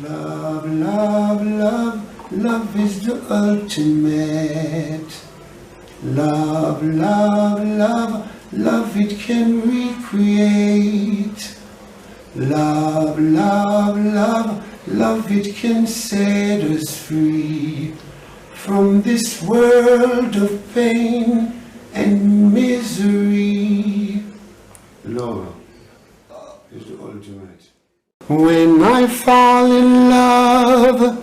Love, love, love, love is the ultimate. Love, love, love, love it can recreate. Love, love, love, love it can set us free from this world of pain and misery. Love is the ultimate. When I fall in love,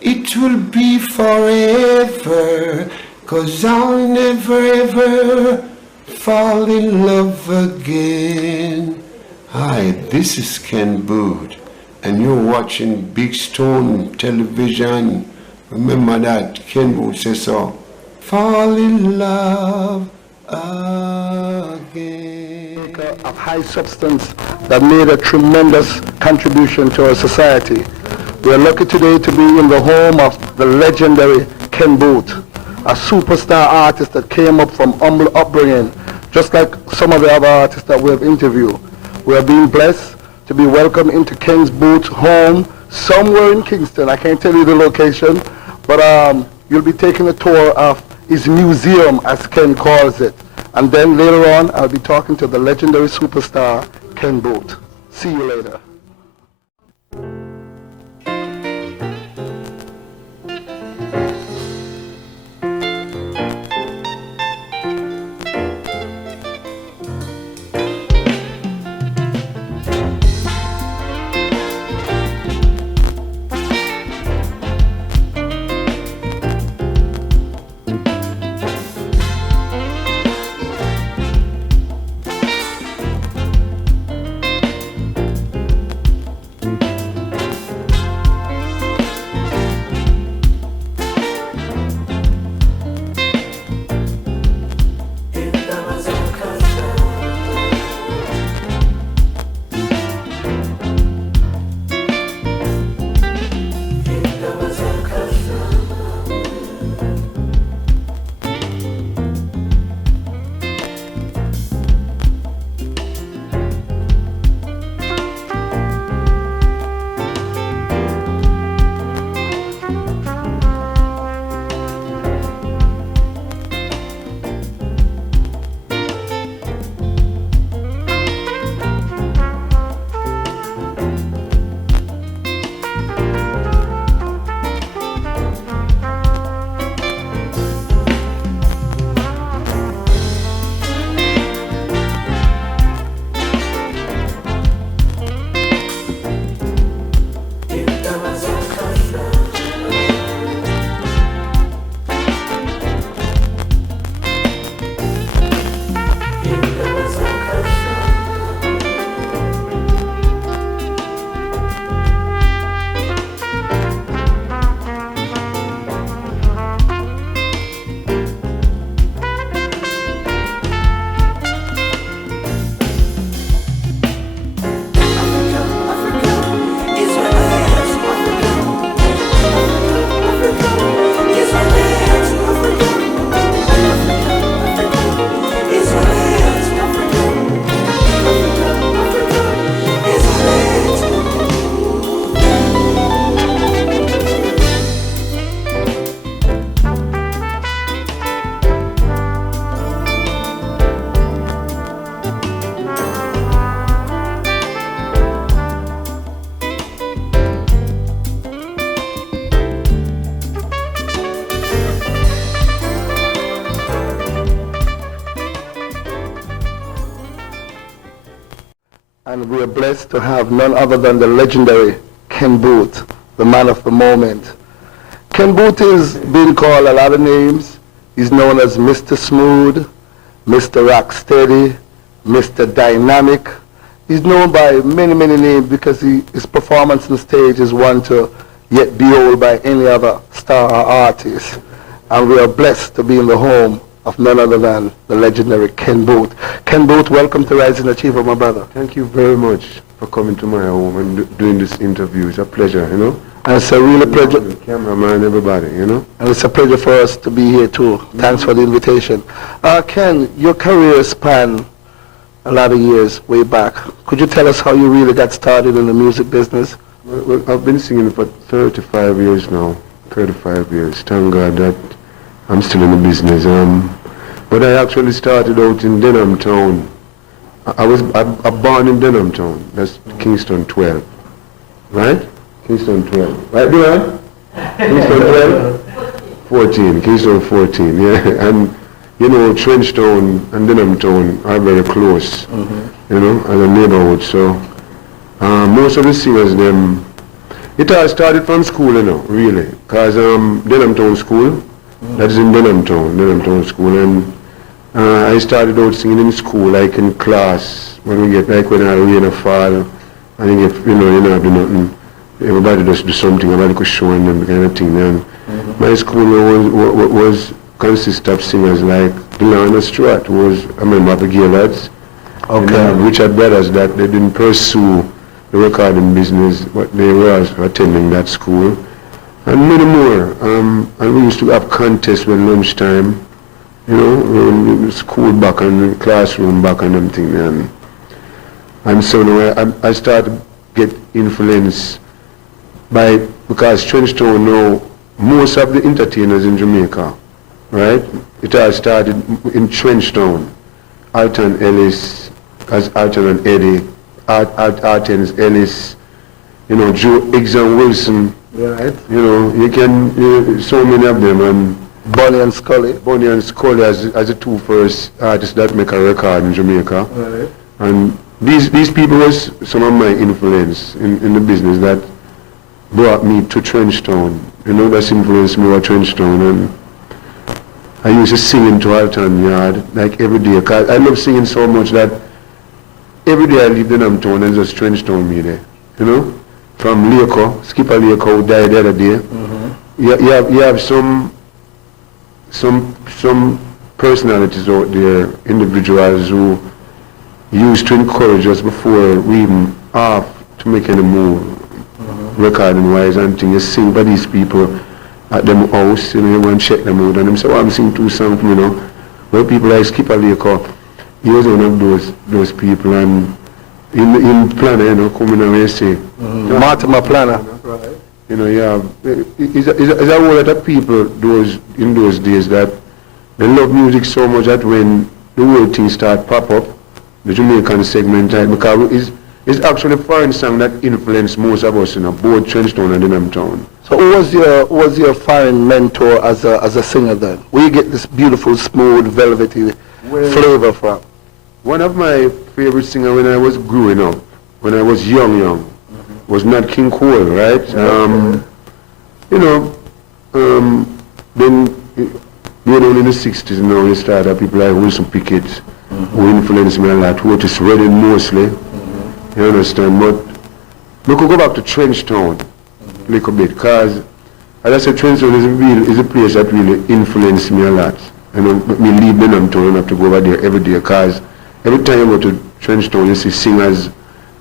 it will be forever, 'cause I'll never ever fall in love again. Hi, this is Ken Boothe, and you're watching Big Stone Television. Remember that, Ken Boothe says so. Fall in love again. Of high substance that made a tremendous contribution to our society. We are lucky today to be in the home of the legendary Ken Boothe, a superstar artist that came up from humble upbringing, just like some of the other artists that we have interviewed. We are being blessed to be welcomed into Ken Boothe's home somewhere in Kingston. I can't tell you the location, but you'll be taking a tour of his museum, as Ken calls it. And then later on, I'll be talking to the legendary superstar, Ken Boothe. See you later. And we are blessed to have none other than the legendary Ken Boothe, the man of the moment. Ken Boothe is being called a lot of names. He's known as Mr. Smooth, Mr. Rocksteady, Mr. Dynamic. He's known by many, many names because his performance on stage is one to yet behold by any other star or artist. And we are blessed to be in the home of none other than the legendary Ken Boothe. Ken Boothe, welcome to Rise and Achieve, my brother. Thank you very much for coming to my home and doing this interview. It's a pleasure, you know. And it's a really pleasure. The cameraman, everybody, you know. And it's a pleasure for us to be here too. Thanks for the invitation. Ken, your career spanned a lot of years way back. Could you tell us how you really got started in the music business? Well, I've been singing for 35 years now. 35 years. Thank God that I'm still in the business. But I actually started out in Denham Town. I'm born in Denham Town. That's Kingston 12. Right? Kingston 12. Right, Duran? Kingston 12? 14. Kingston 14, yeah. And, you know, Trenchtown and Denham Town are very close, you know, as a neighborhood. So, most of the singers, it all started from school, you know, really. Because Denham Town School, that is in Denham Town School. And I started out singing in school, like in class, when we get, like when I rain or fall, and you get, you know, you don't do nothing. Everybody just do something, everybody could show them, kind of thing. And my school was consist of singers like Delano Stewart, who was a member of the Gay Lads. Okay. And Richard Brothers, that they didn't pursue the recording business, but they were attending that school. And many more. And we used to have contests when lunchtime, you know, school back and classroom back and everything. And so now I started to get influence because Trenchtown now, most of the entertainers in Jamaica, right? It all started in Trenchtown. Alton Ellis, as Alton and Eddie, Alton's Ellis, you know, Joe Iggs and Wilson, right? You know, so many of them, and Bonnie and Scully. Bonnie and Scully as the two first artists that make a record in Jamaica. Right. And these people was some of my influence in the business that brought me to Trenchtown. You know, that's influenced me at Trenchtown. And I used to sing into Alton Yard, like every day. Cause I love singing so much that every day I lived in Amtown and just Trenchtown me there. You know? From Leoko, Skipper Leoko, who died the other day. You have some personalities out there, individuals who used to encourage us before we even off to make any move, recording wise and things. You sing for these people at them house, you know, you go and check them out, and them say, I'm singing 2 songs, you know. Well, people like Skipper Leako, he was one of those people, and in Planner, you know, coming away say, Mortimer Planner. Right. You know, yeah, it's a whole lot of people in those days that they love music so much that when the whole thing start pop up, the Jamaican segment, because it's actually a foreign song that influenced most of us, you know, both Trenchtown and Denham Town. So who was your foreign mentor as a singer then? Where you get this beautiful, smooth, velvety flavor from? One of my favorite singers when I was growing up, when I was young, was Nat King Cole, right? You know, then later on in the 60s now, you started people like Wilson Pickett, who influenced me a lot, who was Reading mostly, you understand? But we could go back to Trenchtown a little bit, because as I said, Trenchtown is a place that really influenced me a lot. You know, me leave Denham Town and have to go over there every day, because every time you go to Trenchtown, you see singers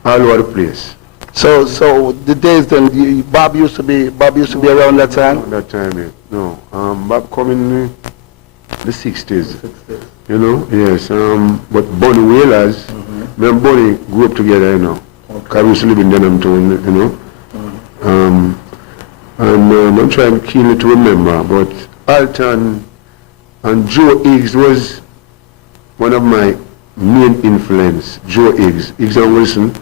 all over the place. So the days then, Bob used to be around that time? That time, yeah. No. Bob come in the 60s. You know, yes. But Bonnie Whalers, me and Bonnie grew up together, you know. Because we used to live in Denham Town, you know. I'm trying keenly to remember, but Alton and Joe Iggs was one of my main influence. Joe Iggs and Wilson.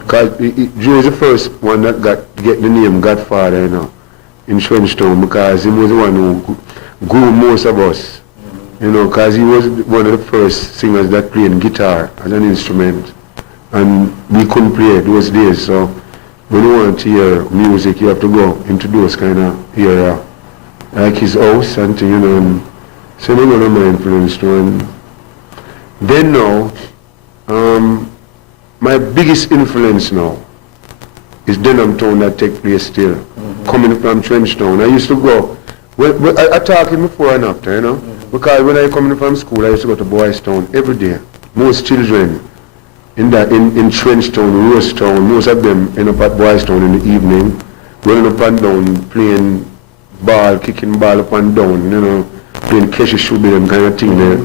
Because Joe is the first one that get the name Godfather, you know, in Trenchtown, because he was the one who grew most of us, you know, because he was one of the first singers that played guitar as an instrument, and we couldn't play those days. So when you want to hear music, you have to go into those kind of area, like his house and thing, you know. And so they were my influence too. And then now, my biggest influence now is Denham Town that take place still, coming from Trenchtown. I used to go, I talking before and after, you know, because when I come in from school, I used to go to Boys Town every day. Most children in Trenchtown, Rose Town, most of them end up at Boys Town in the evening, running up and down, playing ball, kicking ball up and down, you know, playing catch a shoe, them kind of thing there.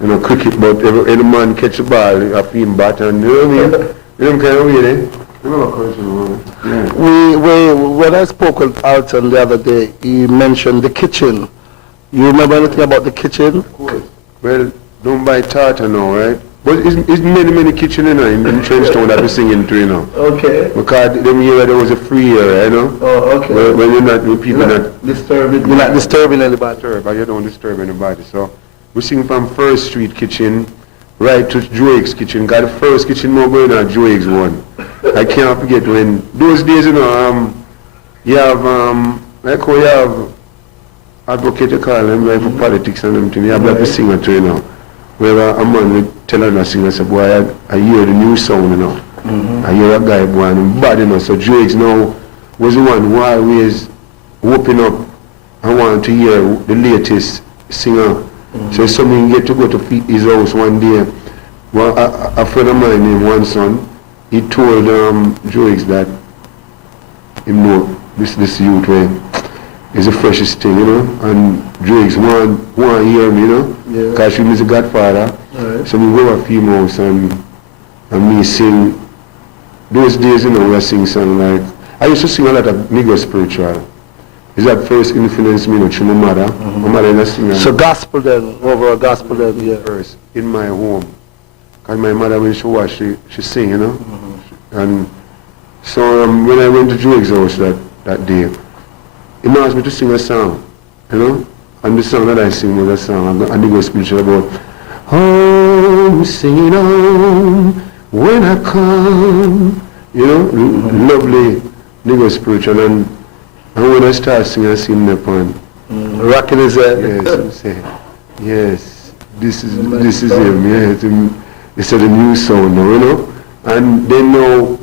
You know, cricket, but every man catch a ball, a film bat, and you know what I mean? You know kind of way, Yeah. When I spoke with Alton the other day, he mentioned the kitchen. You remember anything about the kitchen? Of course. Well, don't buy tartar now, right? But it's many kitchen, you know, in Trenchtown that we singing to, you know. Okay. Because them here there was a free area, you know. Oh, okay. When you're not, when people not disturbing. You're not disturbing anybody. But you don't disturb anybody. So we sing from First Street kitchen right to Joe's kitchen. Got the first kitchen more going on Joe's one. I can't forget when those days, you know, you have like how you have advocate, you call them, like for politics and everything. You have like a singer too, you know. Where a man will tell a singer, say, boy, I hear the new sound, you know. I hear a guy, boy, and bad, you know. So Joe's now was the one who always open up and want to hear the latest singer. So something get to go to his house one day. Well, a friend of mine named one son, he told Joe's that him know this youth way is the freshest thing, you know, and Joe's want hear me, you know, because she is a godfather. Right. So we go a few months and me sing. Those days, you know, I sing song like, I used to sing a lot of Negro spiritual. Is that first influence me, you know, through my mother. My mother is a singer. So gospel then, over a gospel then, yeah. First, in my home. Because my mother, when she was, she sing, you know. And so when I went to Joe's house that day, he asked me to sing a song, you know. And the song that I sing was a song, I think it was spiritual about, home, singing home, when I come, you know, lovely Negro spiritual. And when I start singing, I sing the poem. Rocking his head. Yes, say, yes, this is him, yes. It's a new sound now, you know. And then now,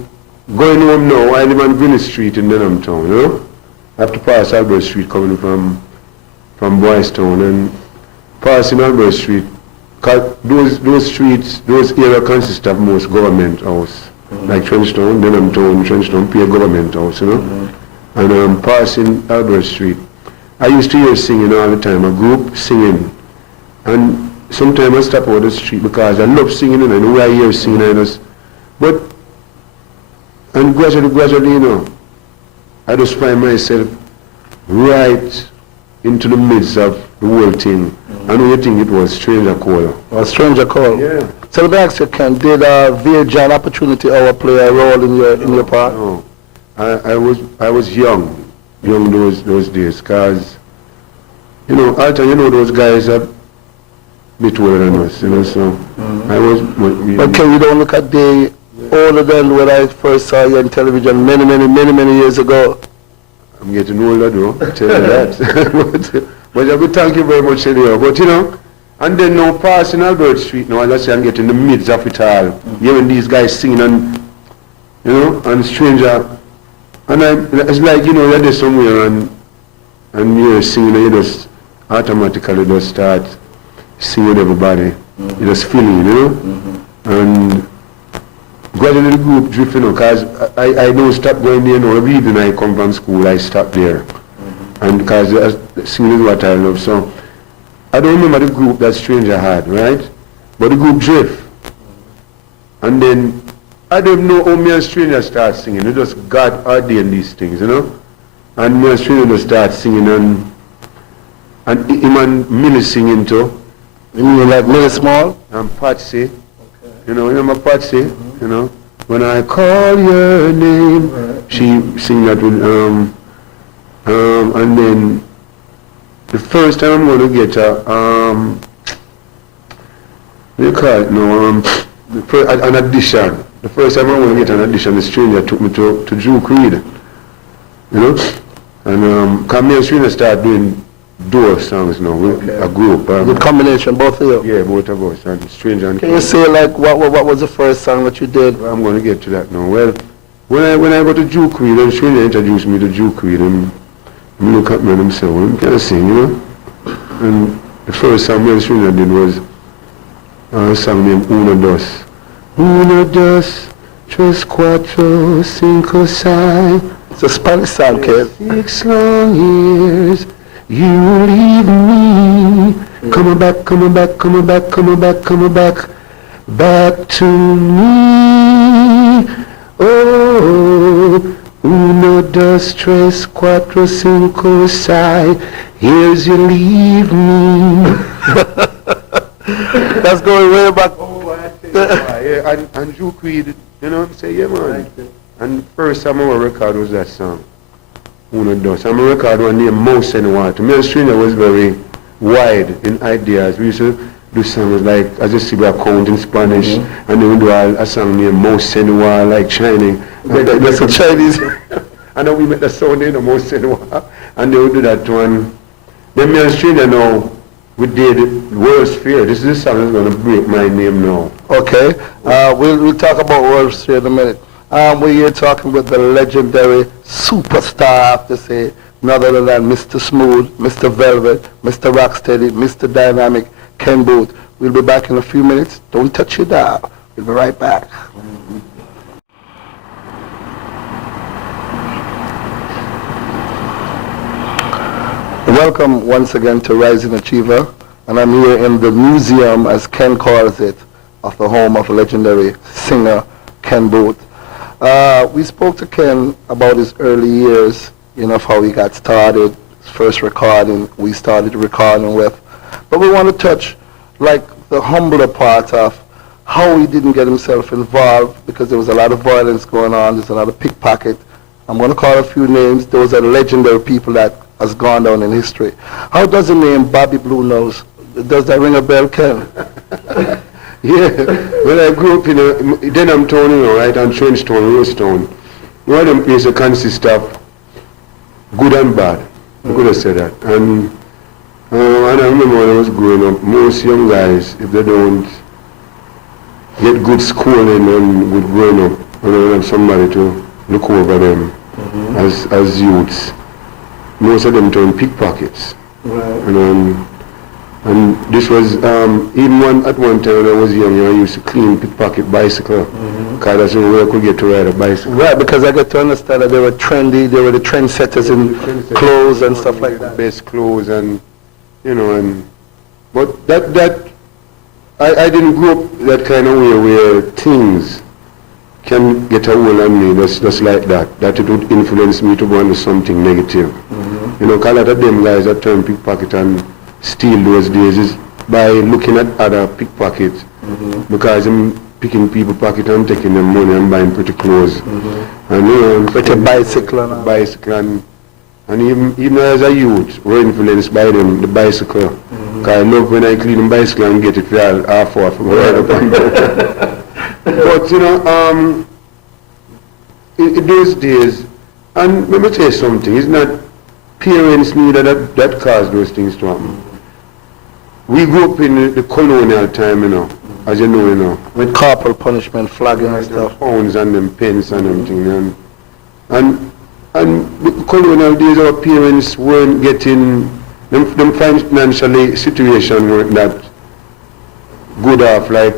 going home now, I live on Greenwich Street in Denham Town, you know. I have to pass Albert Street coming from Boys Town and passing Albert Street. Cause those streets, those areas consist of most government house. Like Trenchtown, Denham Town, Trenchtown, pay government house, you know. And passing Albert Street. I used to hear singing all the time, a group singing. And sometimes I stop out the street because I love singing and the way I hear singing, and gradually, you know, I just find myself right into the midst of the whole thing. I know you think it was Stranger Call. A Stranger Call? Yeah. So let me ask you, Ken, did V.A. John Opportunity Hour play a role in your part? No. I was young those days, because, you know, Alton, you know, those guys are a bit older than us, you know, so I was... But Ken, you don't look at the older than when I first saw you on television many years ago. I'm getting older though, I tell you that. but I would thank you very much anyhow. But you know, and then now passing Albert Street now, let's say I'm getting in the midst of it all. Hearing these guys singing and, you know, and Stranger. And it's like, you know, you're there somewhere and you're singing and you just automatically just start singing with everybody. You just feeling, you know. And gradually the group drifting on, because I don't stop going there now. Every evening I come from school, I stop there. And because singing is what I love. So I don't remember the group that Stranger had, right? But the group drift. And then I don't know how me and Stranger start singing. It just God ordained these things, you know? And me and Stranger just start singing and him and Millie singing too. You mean like Millie Small? And Patsy. You know, remember Patsy? You know, when I call your name, she sing that with, and then the first time I'm going to get her, what do you call it now, an audition. The first time I'm going to get an audition, the Stranger took me to Drew Creed, you know, and because me and Stranger started doing duo songs now, a group. Good combination, both of you? Yeah, both of us, and Stranger and... Can you say like what was the first song that you did? Well, I'm going to get to that now. Well, when I go to Jew Creed, and Stranger introduced me to Jew Creed, and he look at me and say, well, can I sing, you know? And the first song me and Stranger did was a song named Uno Dos. Uno Dos, Tres Cuatro, Cinco, Seis. It's a Spanish song, kid. 6 long years. You leave me, coming back, back to me. Oh, uno, dos, tres, cuatro, cinco, seis. Here's you leave me. That's going way back. Oh, I tell you why. Yeah, and Drew Creed, you know what I'm saying? Yeah, man. And first time I record was that song. Uno, dos. I'm a record one named Mouse and Water. Me and Stranger was very wide in ideas. We used to do songs like, as you see, we account in Spanish, and then we do a song named Mouse and Water, like Chinese. That's a Chinese. And then we make the sound in the Mouse and Water, and then we do that one. Then me and Stranger now, we did World's Fair. This is the song that's going to break my name now. Okay. We'll talk about World's Fair in a minute. We're here talking with the legendary superstar, I have to say, none other than Mr. Smooth, Mr. Velvet, Mr. Rocksteady, Mr. Dynamic, Ken Boothe. We'll be back in a few minutes. Don't touch your dial. We'll be right back. Welcome once again to Rising Achiever, and I'm here in the museum, as Ken calls it, of the home of legendary singer Ken Boothe. We spoke to Ken about his early years, you know, how he got started, his first recording we started recording with. But we want to touch, like, the humbler part of how he didn't get himself involved, because there was a lot of violence going on, there's a lot of pickpocket. I'm going to call a few names. Those are legendary people that has gone down in history. How does the name Bobby Blue Nose, does that ring a bell, Ken? Yeah, when I grew up in a Denham town, you know, right, and Trench town, Rose town, one of them places consist of good and bad. I could have said that. And I remember when I was growing up, most young guys, if they don't get good schooling and good growing up, and they have somebody to look over them as youths, most of them turn pickpockets. Right. And this was, even at one time when I was young, I used to clean pickpocket bicycle, because that's the way I could get to ride a bicycle. Right, because I get to understand that they were trendy, they were the trendsetters in clothes and stuff like that. Best clothes and, you know, but I didn't grow up that kind of way where things can get a hold on me just like that it would influence me to go into something negative. You know, because a lot of them guys that turn pickpocket and steal those days is by looking at other pickpockets, because I'm picking people pocket and taking them money and buying pretty clothes. And you know, With a bicycle and even as a youth, we're influenced by them, the bicycle. Because I love when I clean the bicycle and get it for half off and ride up and down. But you know, in those days, and let me tell you something, it's not parents neither that caused those things to happen. We grew up in the colonial time, you know, as you know. with corporal punishment, flagging and stuff. Pounds and them pence and them things. And the colonial days, our parents weren't getting, them financially situation weren't that good off, like,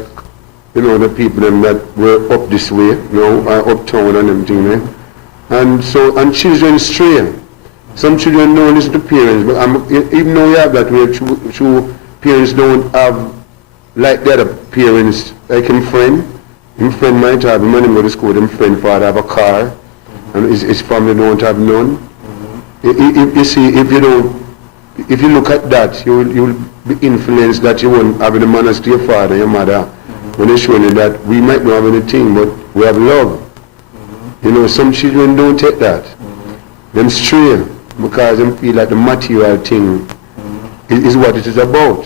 you know, the people them that were up this way, you know, uptown and them things. And children stray. Some children don't listen to parents, but even though you have that way, true parents don't have, like the other parents, like him friend might have money to go to school, him friend father have a car, and his family don't have none. You see, if you look at that, you'll be influenced that you won't have any manners to your father, your mother, when they show you that we might not have anything, but we have love. You know, some children don't take that. Them stray, because they feel like the material thing is what it is about.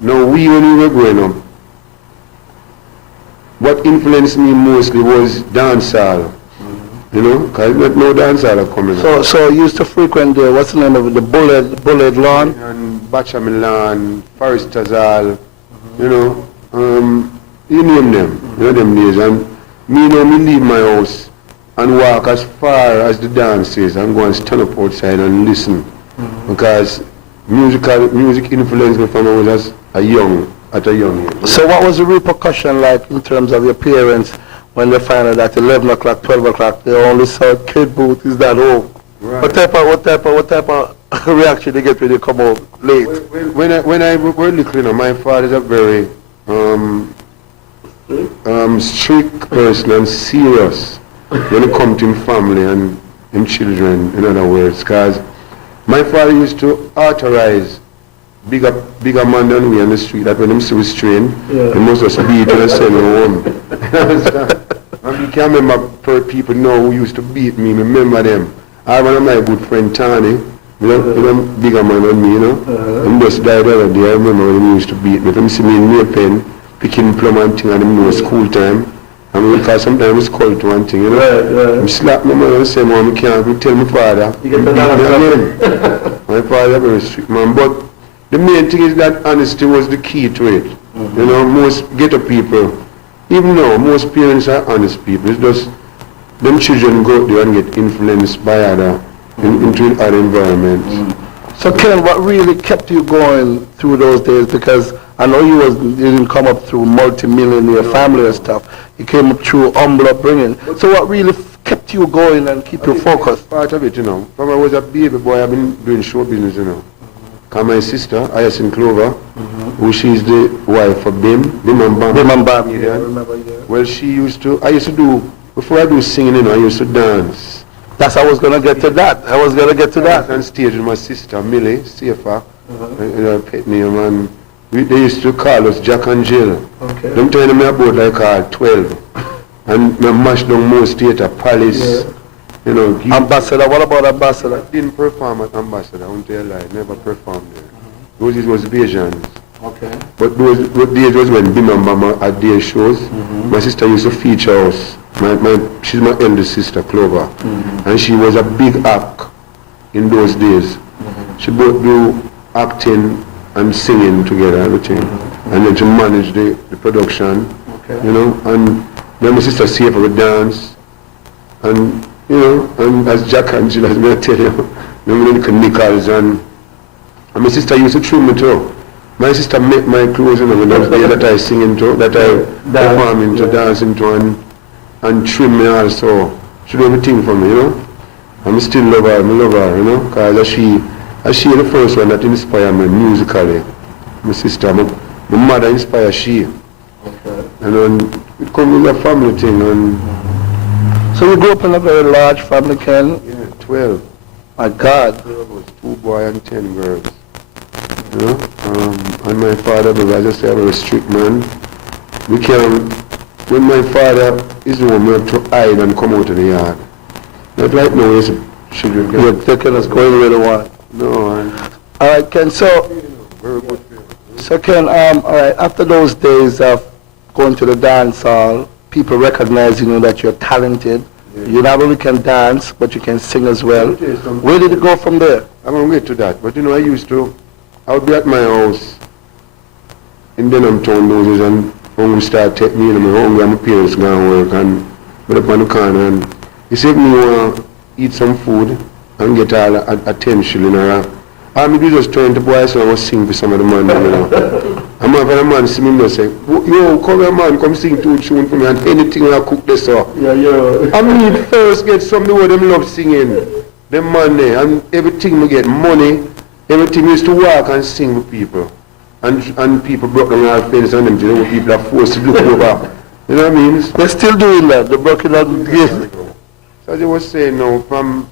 Now, when we were growing up, what influenced me mostly was dancehall. You know, because no dancehall coming out. So you used to frequent what's the name of it, the Bullet Lawn? And Bacham Lawn, Foresters Hall, you know, you name them, you know them days. And me, you know, me leave my house and walk as far as the dance is and go and stand up outside and listen. Because music influenced me from when I was at a young age. So what was the repercussion like in terms of your parents when they found out that 11 o'clock, 12 o'clock, they only saw Ken Boothe is that home? Right. What type of reaction they get when they come home late? When I were little, you know, my father is a very strict person and serious. when it come to him family and him children, in other words. Because my father used to authorize bigger man than we on the street, that when him see we strain, he must just beat and send him home. You understand? And we can remember people now who used to beat me, remember them. I one of my good friend Tani, you know, bigger man than me, you know. He just died the other day. I remember when he used to beat me. If him see me in near pen, picking plum and thing, and him know school time. And because sometimes it's called to one thing, you know. He slap me man and say, Mom, I can't tell my father. You get again. My father very strict man. But the main thing is that honesty was the key to it. You know, most ghetto people, even now, most parents are honest people. It's just them children go out there and get influenced by other, into other environments. So Ken, what really kept you going through those days? Because I know you didn't come up through multi-millionaire family and stuff. You came up through humble upbringing. So what really kept you going and keep you focused? Part of it, you know. From I was a baby boy, I've been doing show business, you know. Cause my sister, Hyacinth Clover, who she's the wife of Bim and Bam. Bim and Bam, yeah, I remember, yeah. Well, I used to do, before I do singing, you know, I used to dance. That's I was going to get to that. I was going to get to that. On stage with my sister, Millie, Safer, pet name, and they used to call us Jack and Jill. Okay. Them time me about like 12. And me mash down most theatre, Palace, you know. Ambassador, what about Ambassador? I didn't perform at Ambassador, I won't tell you lie, never performed there. Those it was Bajans. Okay. But those days was when Bim and Bam had their shows. My sister used to feature us. She's my eldest sister, Clover. And she was a big act in those days. She both do acting and singing together, everything. And then she managed the production, you know. And then my sister Safer would dance. And, you know, and as Jack and Jill, as me I tell you, remember the Nichols and my sister used to trim me too. My sister make my clothes, you know, when I was there that I sing into, that I perform into, dance into, and trim me also. She do everything for me, you know. And I still love her, you know, because as she the first one that inspired me musically. My sister, my mother inspired she. Okay. And then it comes with a family thing. And so you grew up in a very large family, Ken? Yeah, 12. My God. 12 was 2 boys and 10 girls. You know, and my father, because I say I'm a strict man, when my father is home, we have to hide and come out of the yard. Not right now, yes, children. You're taking us going where they want. No, all right, Ken, so, very good. So Ken, all right, after those days of going to the dance hall, people recognizing you that you're talented, you not only can dance, but you can sing as well. Where did it go from there? I'm going to get to that, but you know, I would be at my house in Denham Town those days, and when we start taking me in my home, and my parents go and work, and we're up on the corner, and he said me want to eat some food and get all a 10 shilling or maybe just turn to boys and I was sing for some of the man, you know. And my man see me and say, yo, come here man, come sing 2 tunes for me and anything I cook this up. Yeah. I mean, first get some the way them love singing. Them man there, and everything we get, money, everything used to walk and sing with people. And people broke down our fence and them, you know, people are forced to look over. You know what I mean? They're still doing that, they're broken down the gate. So as I was saying now, from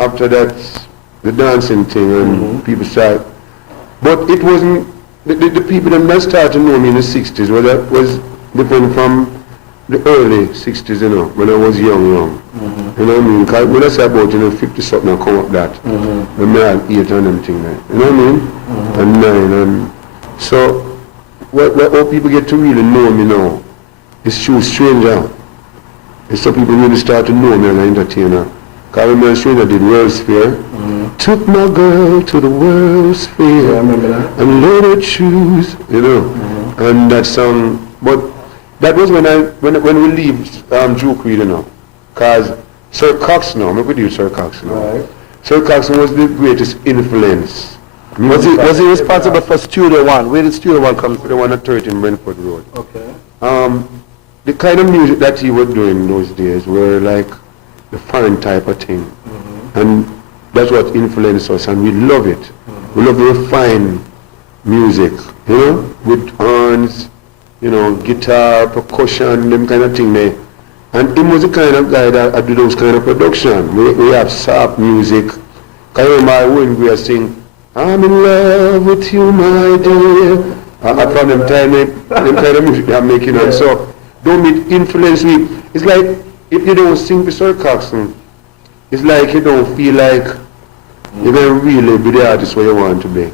after that, the dancing thing and people started, but it wasn't, the people that started to know me in the 60s, well, that was different from the early 60s, you know, when I was young. You know what I mean? Because when I say about, 50 something, I come up that. When I had 8 and them thing like, you know what I mean? And 9, and so, what people get to really know me now is through Stranger. It's so people really start to know me as an entertainer. Because I remember Stranger did World's Fair. Took my girl to the World's Fair. I remember that. And let her choose, you know. And that song, but that was when we leave Drew Creed, you know. Because Sir Cox now, I'm with you, Sir Cox now. Right. Sir Cox was the greatest influence. Was he responsible for Studio One? Where did Studio One come from? The one at 13 Brentford Road. Okay. The kind of music that he was doing in those days were like the foreign type of thing. And that's what influenced us, and we love it. We love the refined music, you know, with horns you know, guitar, percussion, them kind of thing there. And he was the kind of guy that do those kind of production. We have soft music. I remember when we were sing, I'm in love with you, my dear. I found them kind of music they are making. And so, don't be influenced with, it's like, if you don't sing with Sir Coxsone, it's like you don't feel like you're going to really be the artist where you want to be.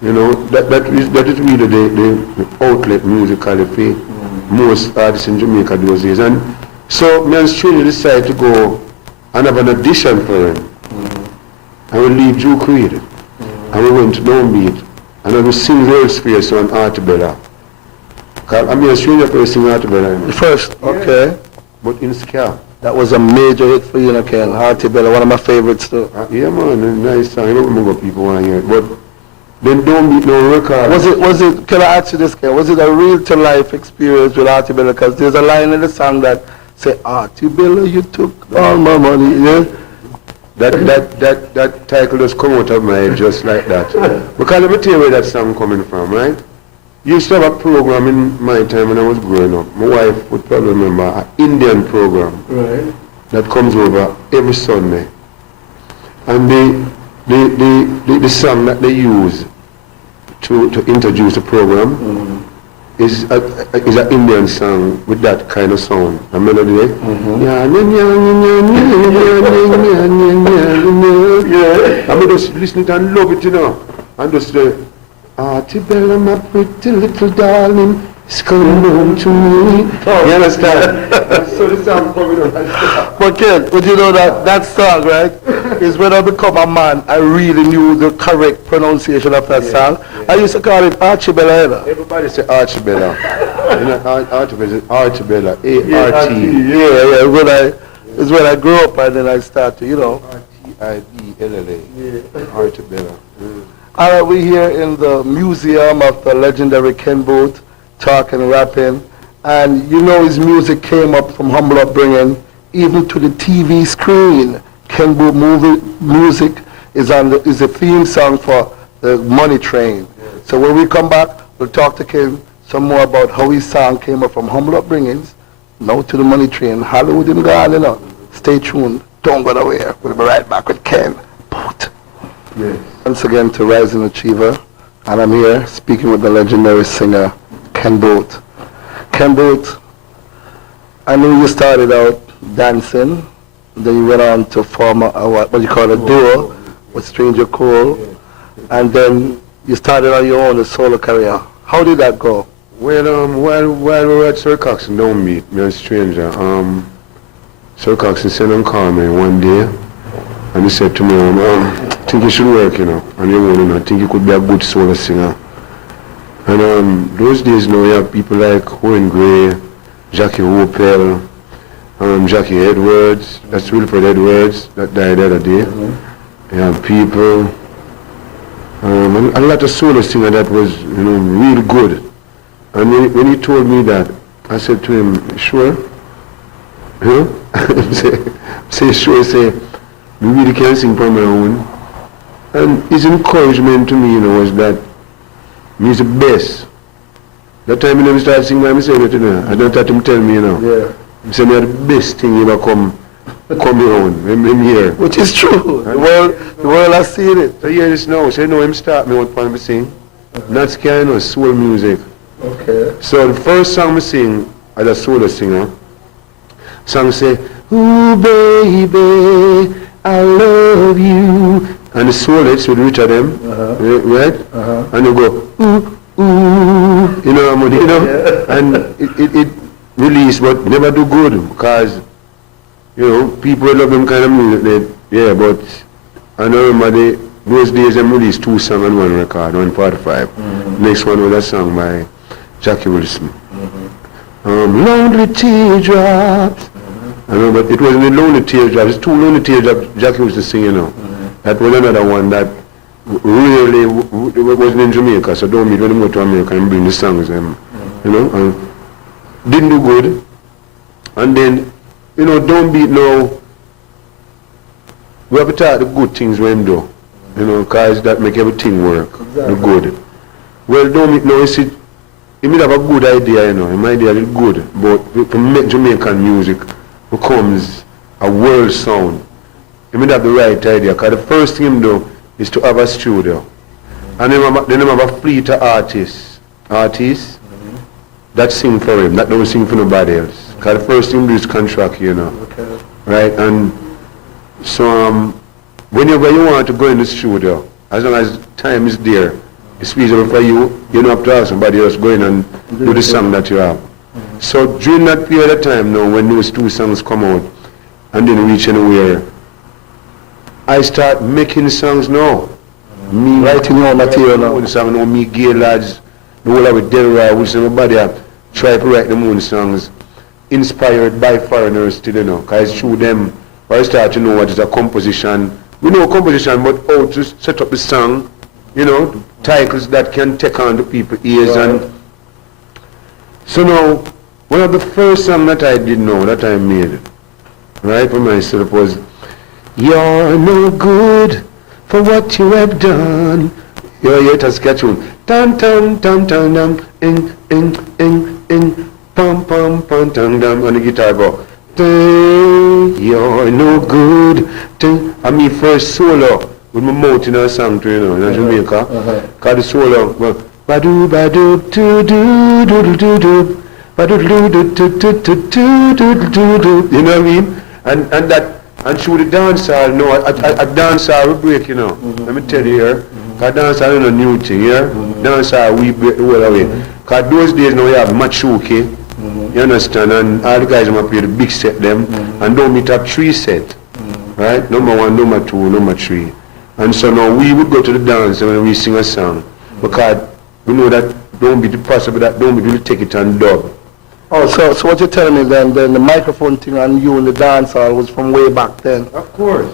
You know, that is really the outlet musically for most artists in Jamaica those days. And so me and Stranger decided to go and have an audition for him. And we leave Drew Creed. And we went to Downbeat. And I was sing World's Space on Artibella. I mean, a Stranger player sing Artibella. First, okay. But in ska. That was a major hit for you, Ken. Artibella, one of my favorites too. Yeah, man, nice song. I don't remember what people want to hear it. But then Downbeat no record. Was it, can I ask you this, Ken? Was it a real to life experience with Artibella? Because there's a line in the song that say, Artibella, you took all my money, yeah? That title just come out of my head just like that. Because let me tell you where that song coming from, right? You used to have a program in my time when I was growing up. My wife would probably remember an Indian program that comes over every Sunday. And the song that they use to introduce the program is an Indian song with that kind of sound, a melody. I mean, just listen it and love it, you know. And just say, Artibella, my pretty little darling, is coming home to me. You understand? So the song coming on. But Ken, would you know that song, right, is when I become a man, I really knew the correct pronunciation of that song. I used to call it Archibella. Everybody say Archibella. You know, Archibella, A-R-T. Yeah, it's when I grew up and then I started to, you know. R-T-I-B-L-L-A. Archibella. All right, we're here in the museum of the legendary Ken Boothe, talking, rapping, and you know his music came up from humble upbringing, even to the TV screen. Ken Boothe music is a theme song for the Money Train. So when we come back, we'll talk to Ken some more about how his song came up from humble upbringings, now to the Money Train. Hollywood and God, you know. Stay tuned. Don't go nowhere. We'll be right back with Ken Boothe. Yes. Once again to Rising Achiever, and I'm here speaking with the legendary singer Ken Boothe. Ken Boothe, I knew you started out dancing, then you went on to form what you call a duo with Stranger Cole, and then you started on your own a solo career. How did that go? Well, while we were at Sir Coxsone Downbeat, me and Stranger, Sir Coxsone sent him call me one day, and he said to me, I think you should work, you know, on your own, I think you could be a good solo singer. And those days now you have people like Owen Gray, Jackie Opel, Jackie Edwards, that's Wilfred Edwards, that died the other day. You have people, and a lot of solo singer that was, you know, real good. And when he told me that, I said to him, sure? Huh? say sure, say, we really can sing for my own. And his encouragement to me, you know, was that he's the best. That time when he started singing by himself, you know, I don't have him tell me, you know. Yeah. He said, me the best thing ever come around, him here. Which is true. The world has seen it. So hear this now, so you know him start me out for him sing. Not scaring us, soul music. Okay. So the first song I sing as a solo singer, song say, ooh baby, I love you. And the soul hits with Richard them, right? And you go, ooh, ooh, you know, and it release, but never do good, because, you know, people love them kind of music, but I know remember those days them released 2 songs on one record, 145. Next one was a song by Jackie Wilson. Lonely Teardrops. I know, but it wasn't a Lonely Teardrops, it's 2 Lonely Teardrops Jackie Wilson singing, you know. That was another one that really wasn't in Jamaica, so don't meet when they go to America and bring the songs, you know, and didn't do good. And then, you know, Downbeat now, we have to talk the good things when do, you know, because that make everything work, the good. Well, Downbeat now, he may have a good idea, you know, he might idea is good, but to make Jamaican music becomes a world sound, he may have the right idea, because the first thing he do is to have a studio. And then he have a fleet of artists that sing for him, that don't sing for nobody else. Because the first thing he do is contract, you know. Okay. Right? And so whenever you want to go in the studio, as long as time is there, it's feasible for you, you don't have to have somebody else go in and do the song that you have. So during that period of time now, when those two songs come out and then reach anywhere, I start making songs now. Me Writing your material now. Moon song, now me gay lads, the whole of it, Delroy, which somebody have tried to write the moon songs, inspired by foreigners still, you know, because through them, I start to know what is a composition. We know composition, but how to set up the song, you know, titles that can take on the people's ears. Right. And so now, one of the first songs that I did know, that I made, right, for myself was, "You're no good for what you have done." You hear it as cartoon. Dum dum dum dum dum, pum pum pum dum dum, on the guitar go. You're no good. And me first solo with my mouth in a song too, you know, in Jamaica. Cause the solo, well, badu badu do do do do do, badu do do do do do do do do. You know what I mean? And that. And through the dancehall, no, a dancehall will break, you know. Let me tell you here. Because dancehall is a new thing, yeah? Dancehall, we break the whole away. Because those days now you have machuki, you understand? And all the guys want to play the big set them. And don't meet up 3 set, right? Number 1, number 2, number 3. And so now we would go to the dance when we sing a song. Because we know that don't be possible, that don't be really take it and dub. Oh, so what you're telling me then the microphone thing and you in the dance hall was from way back then? Of course.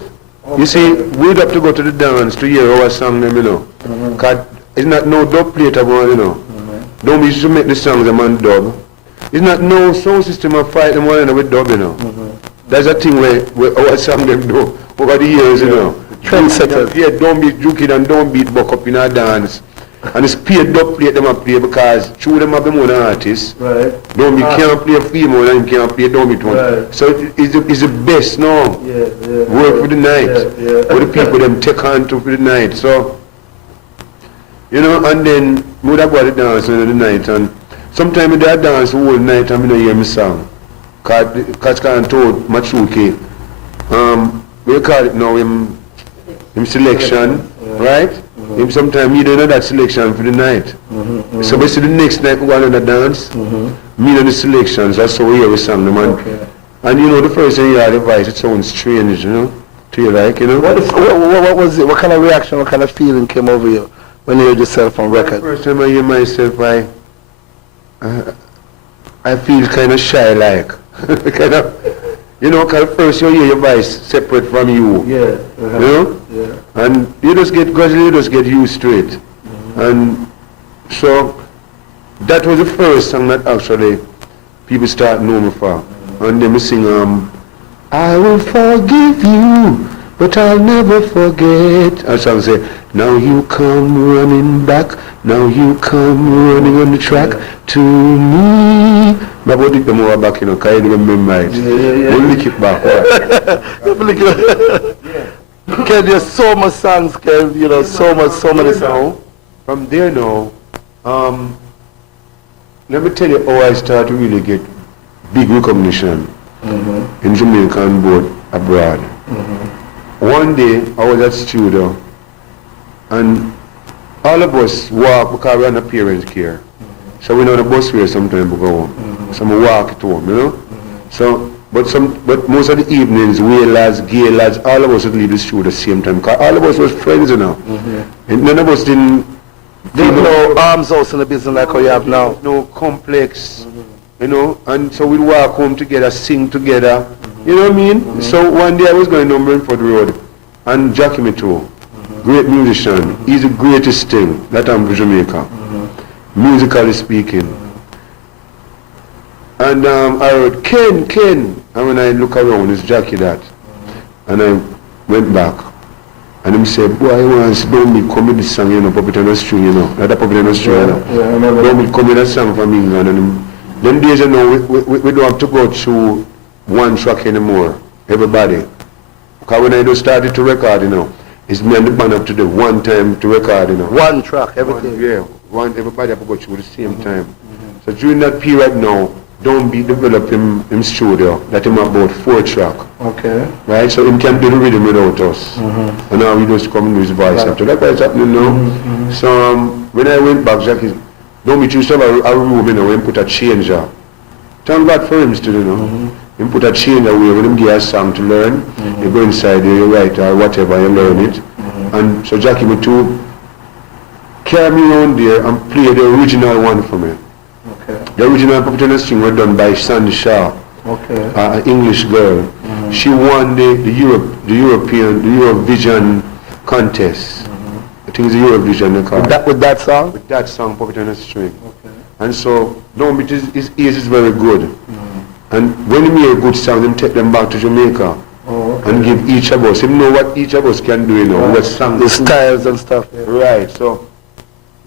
Okay. You see, we'd have to go to the dance to hear our song them, you know. Because it's not no dub plate about, you know. Don't be to make the songs them on dub. It's not no sound system of fight them one with dub, you know. There's a thing where our song them do over the years, you know. Trendsetters. Yeah, don't be juking and don't beat buck up in a dance. And it's paid dub plate them a play because through them have them own artists. Right. Don't be can't play female and can't play don't be one. Right. So it's the best now. Work for the night. What the people them take on to for the night. So you know, and then we would have got the dance in the night, and sometimes they dance the whole night and I don't hear my song. Cause can't told Machuki. We call it now him selection, right? Him sometimes he don't know that selection for the night. So basically the next night we go on the dance, me and the selections, that's how we hear the song, the man. Okay. And you know the first thing you hear the voice, it sounds strange, you know, to you like, you know. What was it? What kind of reaction, what kind of feeling came over you when you heard yourself on record? The first time I hear myself, I feel kind of shy like. Kind of, you know, because first you hear your voice separate from you. Yeah. You know? Yeah. And you just get, gradually you just get used to it. And so, that was the first song that actually people start knowing me for. And then we sing, I will forgive you, but I'll never forget. A song say, now you come running back, now you come running on the track to me. But what did the more back, you know, because I don't remember it. We'll lick it back, right? Ken, there's so much songs, Ken, you know, so many songs. From there now, let me tell you how I started to really get big recognition in Jamaican board abroad. One day I was at studio and all of us walk because we're on a parent care. So we know the bus where sometimes we go home. So we walk it home, you know. So but most of the evenings, we lads, gay lads, all of us would leave the studio at the same time because all of us was friends, you know. And none of us didn't. There's no arms house in the business like how you have now. No complex, you know, and so we'd walk home together, sing together, you know what I mean? So one day I was going down Brentford Road, and Jackie Mito, great musician, he's the greatest thing that I'm from Jamaica, musically speaking. And I heard, Ken, and when I look around, it's Jackie that. And I went back, And him say, boy, once don't me come with this song, you know, Puppet on the String, you know. That Puppet on the String, you know. Yeah, I remember. Don't me come with that song from England. And them days, you know, we don't have to go through one track anymore, everybody. Because when I just started to record, you know, it's me and the band up to the one time to record, you know. One track, everything. Everybody have to go through at the same time. So during that period now, Don't Be developed him studio, that him about 4 track. Okay. Right, so him can't do the rhythm without us. And now we just come and do his voice after. That's what's happening now. So when I went back, Jackie, Don't Be used to have a room, you know, when put a changer. Thank God for him still, you know. Him put a changer away when him give a song to learn. You go inside there, you write or whatever, you learn it. And so Jackie would too carry me on there and play the original one for me. Okay. The original Puppet on the String were done by Sandy Shaw, Okay. an English girl. She won the Eurovision contest. I think it's the Eurovision they call it. With that song? With that song, Puppet on the String. Okay. And so, no, but his ears is very good. And when he made a good song, them take them back to Jamaica and give each of us. Him know what each of us can do, you know, what song. The styles and stuff. Yeah. Right. So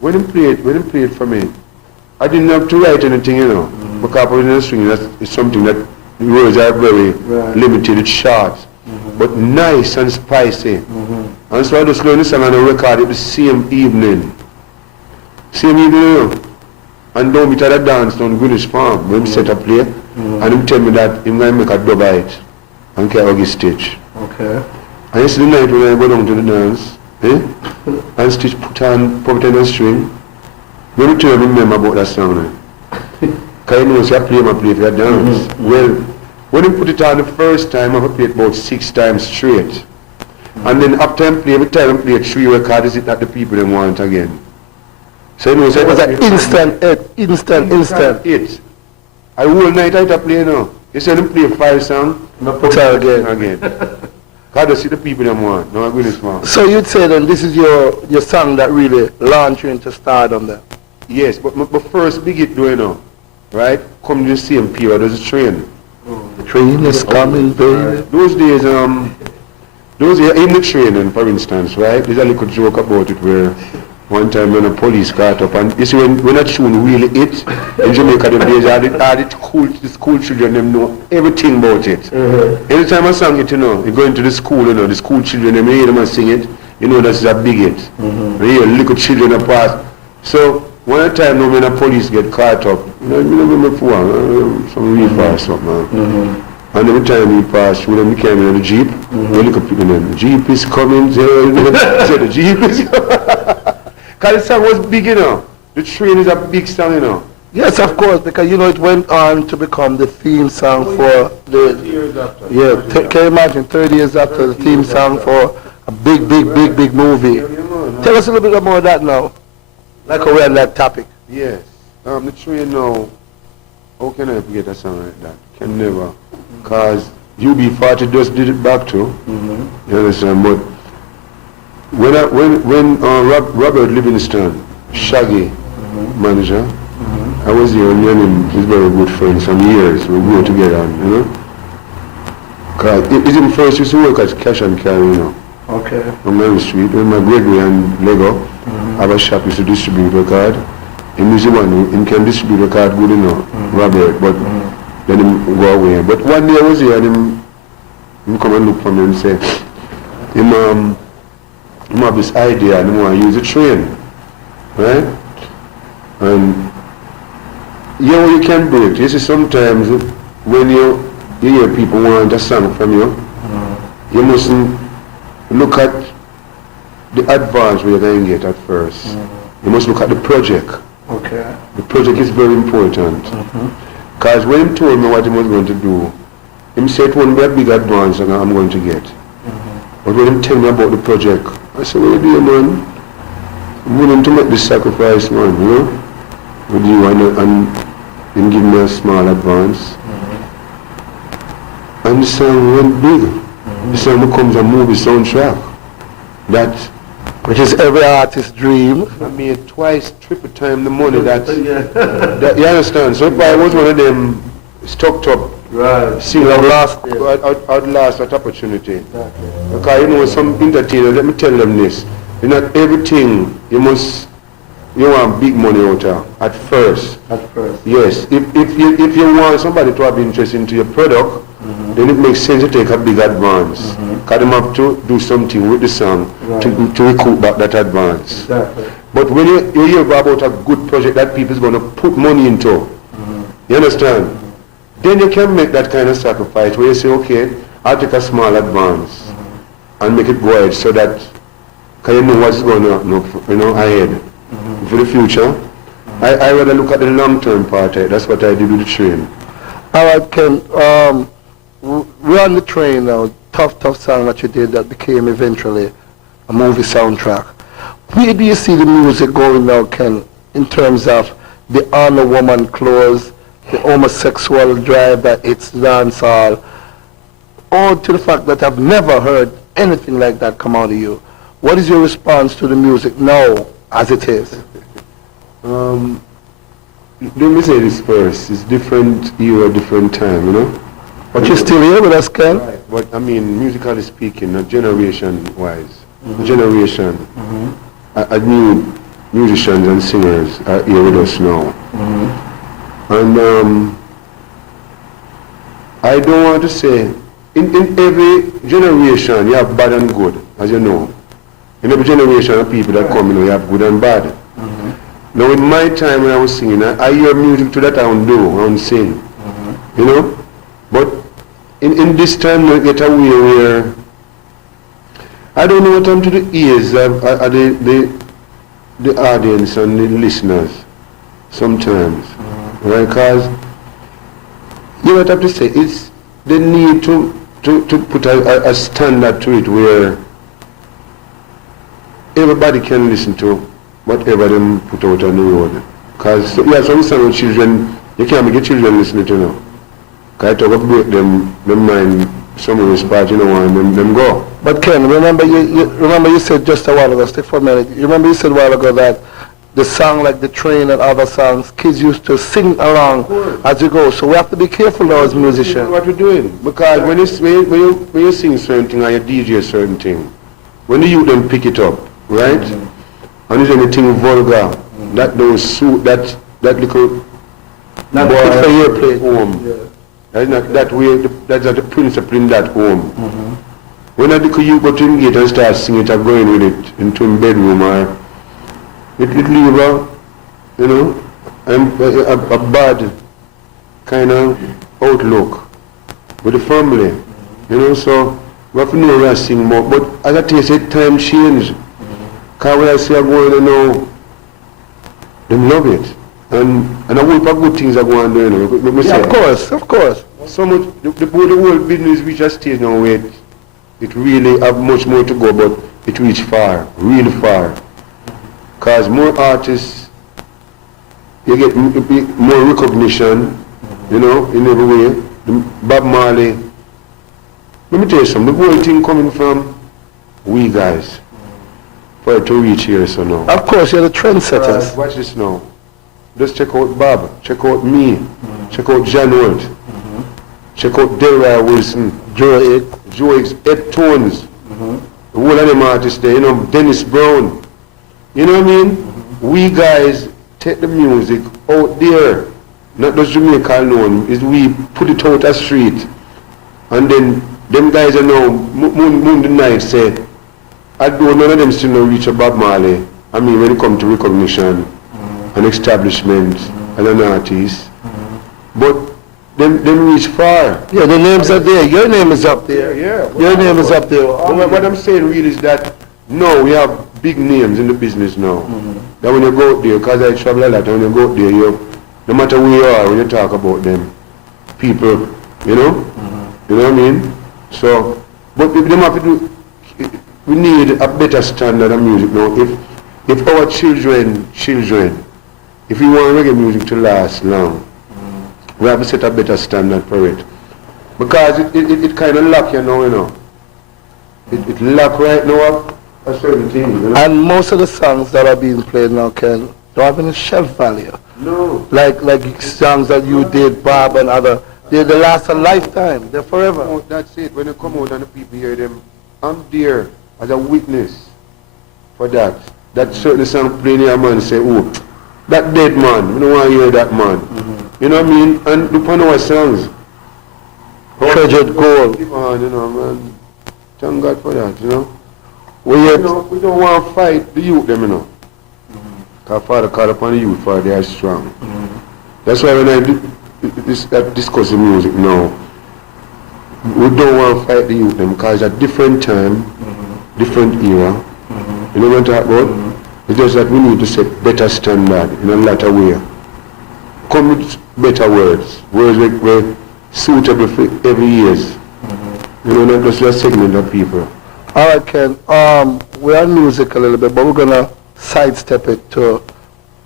when he played for me, I didn't have to write anything, you know. Because Puppet on the String is something that the words are very limited, it's short, but nice and spicy. And so I just learned the song and I recorded it the same evening. Same evening, you know. And Don't Be at a dance down Greenwich Farm when he set a play, and he tell me that he's going to make a dub of it and carry his stitch. Okay. And yesterday night when I go down to the dance, and Stitch put on Puppet on the String, when we tell remember about that song. Because he knows I play for that dance. Well, when he put it on the first time, I played about 6 times straight. And then after I play, every time I play 3 records, is it that the people them want again. So you know, it was an instant hit. I whole night I play now. You say them play 5 songs, put it again. Because I see the people them want. No, I go this far. So you'd say then this is your song that really launched you into stardom then? Yes, but my first big hit doing now, right? Come to the same period as the Train. The train is coming, baby. Those days, in the training, for instance, right? There's a little joke about it where one time when a police caught up, and you see when a tune really hit, in Jamaica them days, the school children, them know everything about it. Anytime I sang it, you know, you go into the school, you know, the school children, them hear them and sing it, you know that's a big hit. You hear little children apart. So, one time when the police get caught up, you know before, some reefer or something. And every time he passed, when he came in the Jeep, we look at people and the Jeep is coming, say the Jeep is coming. Because the song was big, you know. The Train is a big song, you know. Yes, of course, because you know it went on to become the theme song for the... 30 years after. Yeah, can you imagine, 30 years after the theme song for a big movie. Tell us a little bit more of that now. Like we're on that topic. Yes. The Train now, how can I forget a song like that? Can never. Because UB40 just did it back too. You understand? But when Robert Livingston, Shaggy manager, I was there and me and him, he's very good friends, some years, we go together, you know. Because it's him first used to work at Cash and Carry, you know. Okay. On Mary Street, when my Gregory and Lego have a shop used to distribute record. Him is the one who can distribute record good enough, Robert, but then him go away. But one day I was here and him come and look for me and say, him have this idea and he want to use a train, right? And yeah, you can break. You see, sometimes when you hear people want a song from you, you mustn't look at the advance where you're going to get at first. You must look at the project. Okay. The project is very important. Because when he told me what he was going to do, he said it won't be a big advance that I'm going to get. But when he tell me about the project, I said, what do you do, man? I'm willing to make this sacrifice, man, you know? With you and then give me a small advance. And the song went big. The song becomes a movie soundtrack. That, which is every artist's dream. I made triple time the money that you understand. So if I was one of them stuck up Right. Sing outlast that opportunity. Exactly. Because you know some entertainers, let me tell them this, you know everything you want big money out of at first. At first. Yes. If you want somebody to have interest into your product, then it makes sense to take a big advance. Because them have to do something with the song to recoup back that advance. Exactly. But when you hear about a good project that people is going to put money into, you understand? Then you can make that kind of sacrifice where you say, okay, I'll take a small advance and make it go ahead so that, because you know what's going on ahead for the future. I rather look at the long-term part. That's what I did with the train. All right, Ken. We're on the train now. Tough song that you did that became eventually a movie soundtrack. Where do you see the music going now, Ken, in terms of the honor woman clause, the homosexual drive that it's dancehall, or to the fact that I've never heard anything like that come out of you? What is your response to the music now as it is? Let me say this first. It's different era, different time, you know? But you're still here with us, Ken? Right. But I mean, musically speaking, not generation-wise. Generation, a new musicians and singers are here with us now. And I don't want to say, in every generation you have bad and good, as you know. In every generation of people that come, you have good and bad. Now in my time when I was singing, I hear music to that I don't do, I don't sing. You know? But in this time I get away where I don't know what happened to the ears of the audience and the listeners sometimes. Right? Because you know what I have to say, it's the need to put a standard to it where everybody can listen to whatever them put out on the road. Because some song with children, you can't make your children listening to now. Because I talk about break them mind some of this part, you know, and them go. But Ken, remember you said just a while ago, stick for a minute, you remember you said a while ago that the song like The Train and other songs, kids used to sing along as you go. So we have to be careful now as musicians. What we're doing. Because when you sing certain thing or you DJ certain thing, when the youth then pick it up, right? And it's anything vulgar, that don't suit that little Not boy fit for your plate. home. Yeah. That's not that way, that's not the principle in that home. When a little youth go to the gate and start singing it or going with it into a bedroom or it leave a bad kind of outlook with the family, you know, so we have to know where I sing more. But as I say, time change. Because when I see I'm going now, they love it. And a whole lot of good things are going on there, you know. Yeah, of course. So much, the whole business reach a stage now where it really have much more to go, but it reach far, really far. Because more artists, you get more recognition, you know, in every way. Bob Marley, let me tell you something, the whole thing coming from we guys, for it to reach here so now. Of course, you're the trendsetters. Watch this now. Just check out Bob, check out me, check out John Wood, check out Delroy Wilson, Joe Higgs, Ed Tones, the whole of them artists there, you know, Dennis Brown. You know what I mean? We guys take the music out there, not just Jamaica alone, is we put it out the street. And then them guys are now, moon the night say, although none of them still not reach a Bob Marley, I mean when it comes to recognition and establishment and an artist, but them reach far. Yeah, the names are there. Your name is up there. Yeah. Your name is up there. What I'm saying really is that no, we have big names in the business now. That when you go out there, because I travel a lot, when you go out there, no matter where you are, when you talk about them, people, you know? You know what I mean? So, but them have to do, we need a better standard of music now. If our children, if we want reggae music to last long, we have to set a better standard for it. Because it kind of lock you now, you know. It lock right now up a certain thing, you know. And most of the songs that are being played now, Ken, don't have any shelf value. No. Like songs that you did, Bob and other They last a lifetime. They're forever. Oh, that's it. When they come out and the people hear them, I'm there as a witness for that. That certain song playing here, man say, oh, that dead man, we don't want to hear that man. You know what I mean? And look on our songs. Treasured gold. You know, man. Thank God for that, you know. We We don't want to fight the youth, them, you know. Because Father called upon the youth for they are strong. That's why when I discuss the music now, we don't want to fight the youth, them, because at different time, different era, you know what I'm talking about? It's just that we need to set better standard in a lot of ways. Come with better words were suitable for every years. You know, not just a segment of people. All right, Ken. We're on music a little bit, but we're gonna sidestep it to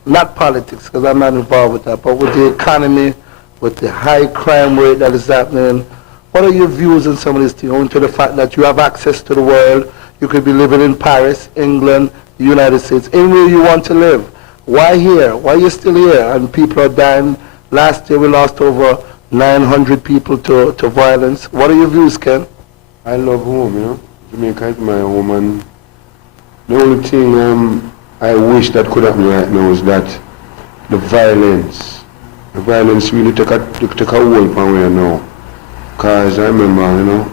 not politics, because I'm not involved with that, but with the economy, with the high crime rate that is happening. What are your views on some of these things, owing to the fact that you have access to the world? You could be living in Paris, England, the United States, anywhere you want to live. Why here? Why are you still here? And people are dying. Last year we lost over 900 people to violence. What are your views, Ken? I love home, you know. Jamaica is my home, and the only thing I wish that could happen right now is that the violence really take a hold on where now. Because I remember, you know,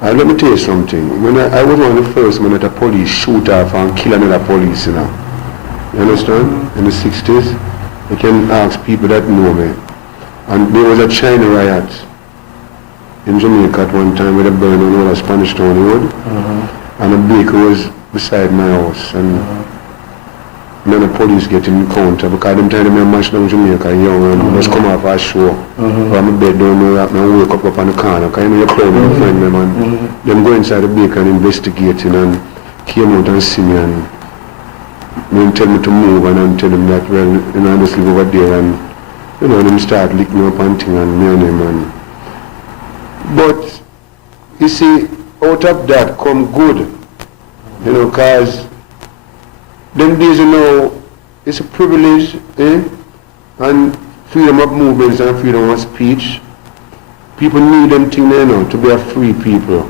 let me tell you something. When I was one of the first men that the police shoot off and kill another police, you know. You understand? In the 60s, you can ask people that know me. And there was a China riot in Jamaica at one time where they burned on all the Spanish Town Road. And a baker was beside my house. And then the police get in encounter because them time they mash down Jamaica young and just come off a show. From my bed down there and wake up on the corner because you know you're crying with a friend them and them go inside the baker and investigating and came out and see me and then tell me to move and then tell them that, well, you know, I just live over there and you know, them start licking me up and thing and me and him and but you see, out of that come good, you know, because them days, you know, it's a privilege, and freedom of movements and freedom of speech. People need them things, you know, to be a free people.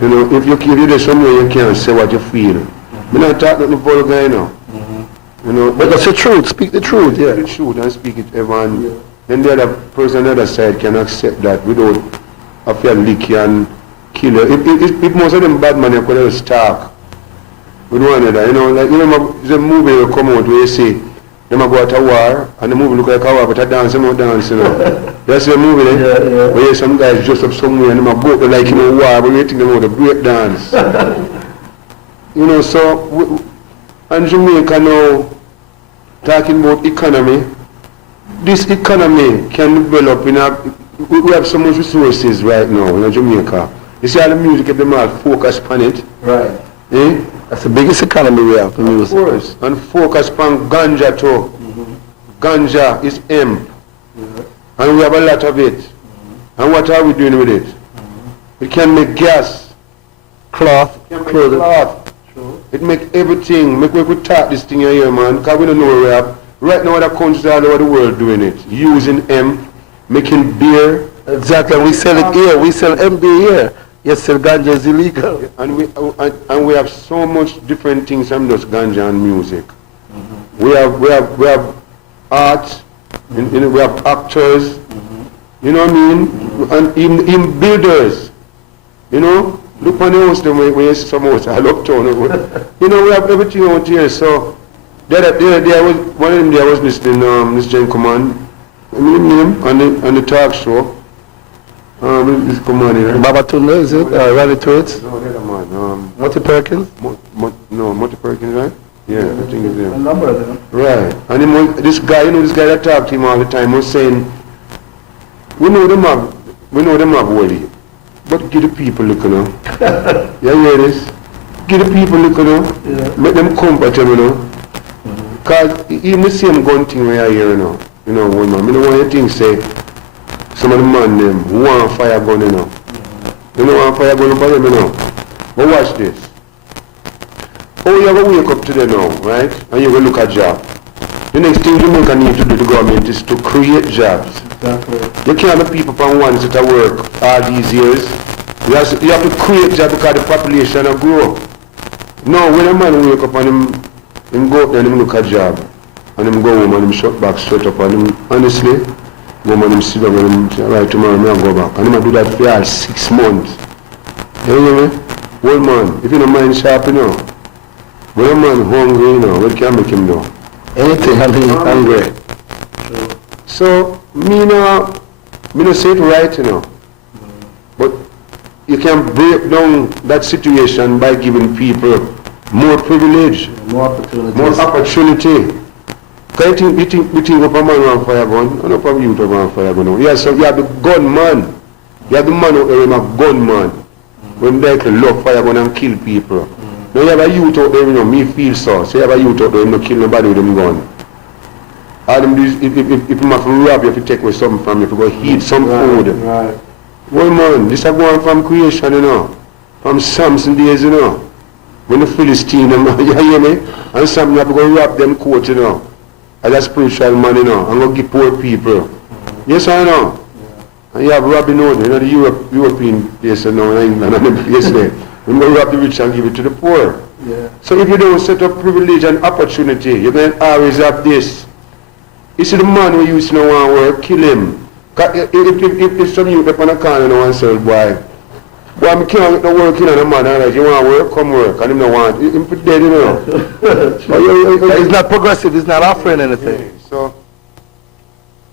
You know, if you're there somewhere, you can't say what you feel. I'm not talking to vulgar, you know. You know, But that's the truth. Speak the truth, yeah. Speak the truth and speak it, everyone. Then the other person on the other side can accept that without a fair lick and kill you. If most of them bad man, you could just talk with one another. You know, like, you know, the movie will come out where you see them go to war, and the movie look like a war, but I dance, them not dance, you know. That's the movie, eh? Yeah. Where some guys dress up somewhere and them go like in a war, but you think them out to break dance. You know, so, and Jamaica now, talking about economy, this economy can develop in a, we have so much resources right now in Jamaica. You see all the music, if them all focus on it. Right. Eh? That's the biggest economy we have, the music. Of course. And focus on ganja too. Ganja is hemp. And we have a lot of it. And what are we doing with it? We can make gas. Cloth, clothing. Cloth. It make everything. Make we could tap this thing here, man. Because we don't know where we are. Right now, other countries all over the world doing it. Using hemp, making beer. Exactly. We sell it here. We sell MB here. Yes, sell ganja is illegal. And we have so much different things from just ganja and music. We have art. We have actors. You know what I mean? And even builders. You know. Look on the house, them where you see some house, I love town. You know, we have everything out here. So, the other day, one of them day I was listening this gentleman, on the talk show. This command, right? Babatunde, is it? Rally Tweets? No, the other man. Monty Perkins? Monty Perkins, right? Yeah, I think it's A him. number of them. Right. And this guy, this guy that talked to him all the time was saying, we know them have Wally. But give the people look, you know. You hear this? Give the people look, you know. Yeah. Make them comfortable, you know. Because even the same gun thing we are here, you know. You know, one man. I don't want you think, say, some of the man them want fire gun, you know. You know, want fire gun for them, you know. But watch this. Oh, you have to wake up today now, right? And you will look at job. The next thing Jamaica need to do, the government, is to create jobs. You can't have people from one set of work all these years. You have to create job because the population will grow. No, when a man wake up and him go out and him look at job, and him go home and him shut back straight up, and him honestly, go home and him sit down and him say, right, tomorrow I'm go back. And him do that for all 6 months. You hear me? Old man, if you don't mind sharp, you know, when a man hungry, you know, what can make him do? Anything, I mean, hungry. So, me no say it right, you know. But you can break down that situation by giving people more privilege, More opportunities. more opportunity. Because you think if a man on fire gun, I don't probably you to on fire gun. Yes, so you have the gunman. You have the man out there, a gunman. When they can love fire gun and kill people. Now you have a youth out there, you know, me feel so. So you have a youth out there, you don't kill nobody with them gun. All them do is, if you have to rob you, if you take away something from you, if you go heat some food. Right. Well, man, this is going from creation, you know. From Samson days, you know. When the Philistine, you hear me? And Samson have to go rob them coat, you know. As a spiritual man, you know. And go give poor people. Yes, I know. And you have Robin Hood, you know, the European place, you know, in England, and the place there. You go rob the rich and give it to the poor. Yeah. So if you don't set up privilege and opportunity, you're going to always have this. You see the man who used to know want work, kill him. If some youth up on a corner and want sell, boy, I can't get no work in on a man, alright, you want work, come work, and him no want, him put dead, you know. It's not progressive, it's not offering anything. Yeah, so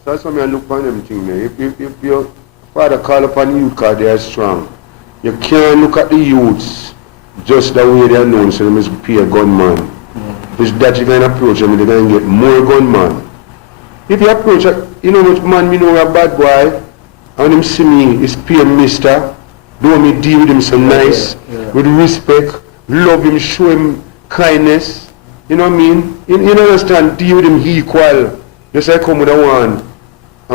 that's why I look on them thing there. If your father call upon you because they are strong, you can't look at the youths just the way they are known, so they must be a gunman. It's that you can approach them, they're going to get more gunman. If you approach, you know which man me know a bad boy, and him see me, is pay mister, do me deal with him so nice, with respect, love him, show him kindness, you know what I mean? You understand, deal with him equal. Just like come with a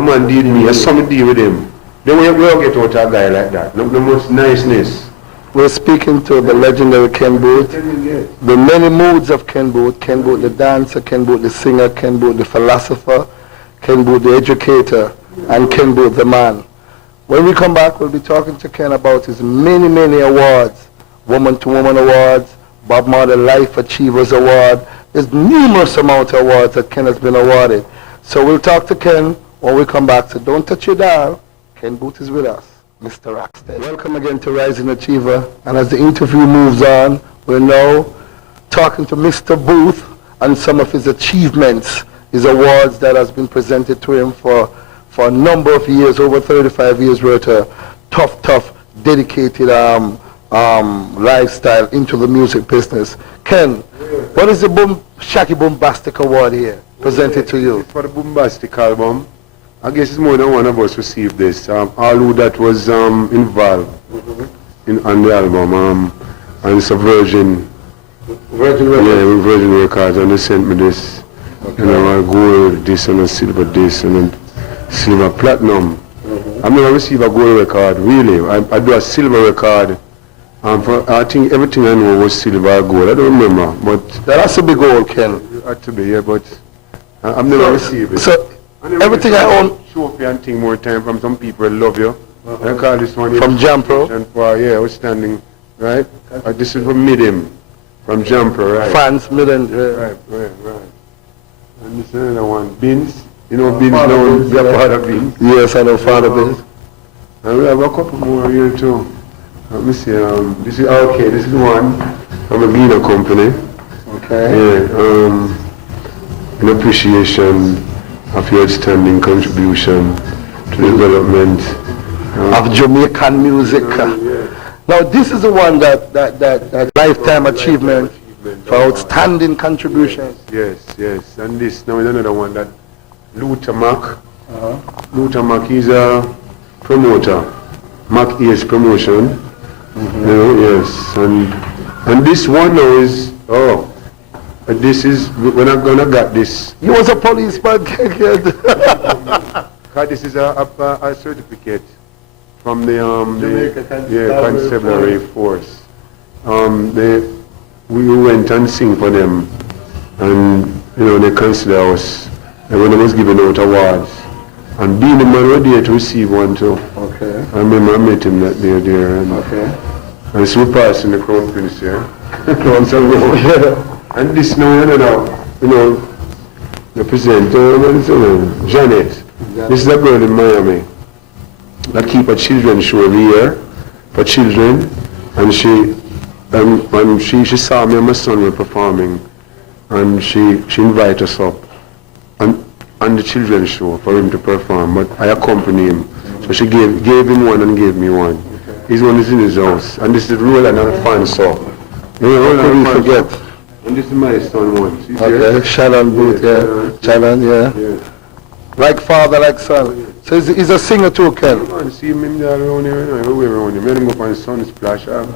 man deal with me, and some deal with him. Then we will get out a guy like that, no much niceness. We're speaking to the legendary Ken Boothe, the many moods of Ken Boothe the dancer, Ken Boothe the singer, Ken Boothe the philosopher, Ken Boothe the educator, and Ken Boothe the man. When we come back, we'll be talking to Ken about his many, many awards, Woman to Woman Awards, Bob Marley Life Achievers Award. There's numerous amount of awards that Ken has been awarded. So we'll talk to Ken when we come back. So don't touch your dial. Ken Boothe is with us, Mr. Rocksteady. Welcome again to Rising Achiever. And as the interview moves on, we're now talking to Mr. Boothe and some of his achievements, his awards that has been presented to him for a number of years, over 35 years worth of tough, dedicated lifestyle into the music business. Ken, what is the Shaggy Boombastic Award here presented to you? For the Boombastic album, I guess it's more than one of us received this. All who that was involved on the album, and it's a Virgin Records. Yeah, Virgin Records, and they sent me this. Okay. You know, a gold this and a silver this and a silver platinum. I've never received a gold record, really. I do a silver record. I think everything I know was silver or gold. I don't remember, but that has to be gold, Ken. It had to be, yeah, but I've never received it. So everything I own. Trophy and thing more time from some people who love you. I call this one from Jampro. For, yeah, outstanding, right? This is from Midim, from Jampro, right? Fans, Midim. Right. And this is another one, Beans. You know Beans now, you're part of Beans. Yes, I know Father Beans. And we have a couple more here too. Let me see, this is one from a Vino company. Okay. Yeah, in appreciation of your outstanding contribution to the development of Jamaican music. Now this is the one that lifetime achievement for outstanding contributions. Yes. And this now is another one that Luther Mac. Luther Mac is a promoter. Mac is promotion. You know, yes. And this one now is this is we're not gonna get this. You was a policeman, kid. This is a certificate from the Constabulary Force. We went and sing for them, and you know they consider us. And when they was giving out awards, And being the man were there to receive one too. Okay. I remember I met him that day there. And, Okay. and so we passed in the Crown Prince here. Yeah. And this now, the presenter, Janet. This is a girl in Miami that keep a children's show every year for children. And she saw me and my son were performing. And she invited us up on the children's show for him to perform, but I accompanied him. So she gave him one and gave me one. His one is in his house, and this is Roland Alfonso. How could we forget? And this is my son one. Okay, Shannon Boothe, yeah. Shannon, yeah. Like father, like son. So he's a singer too, Ken. I see him there around here, everywhere around here. Let him go for his son, splash up.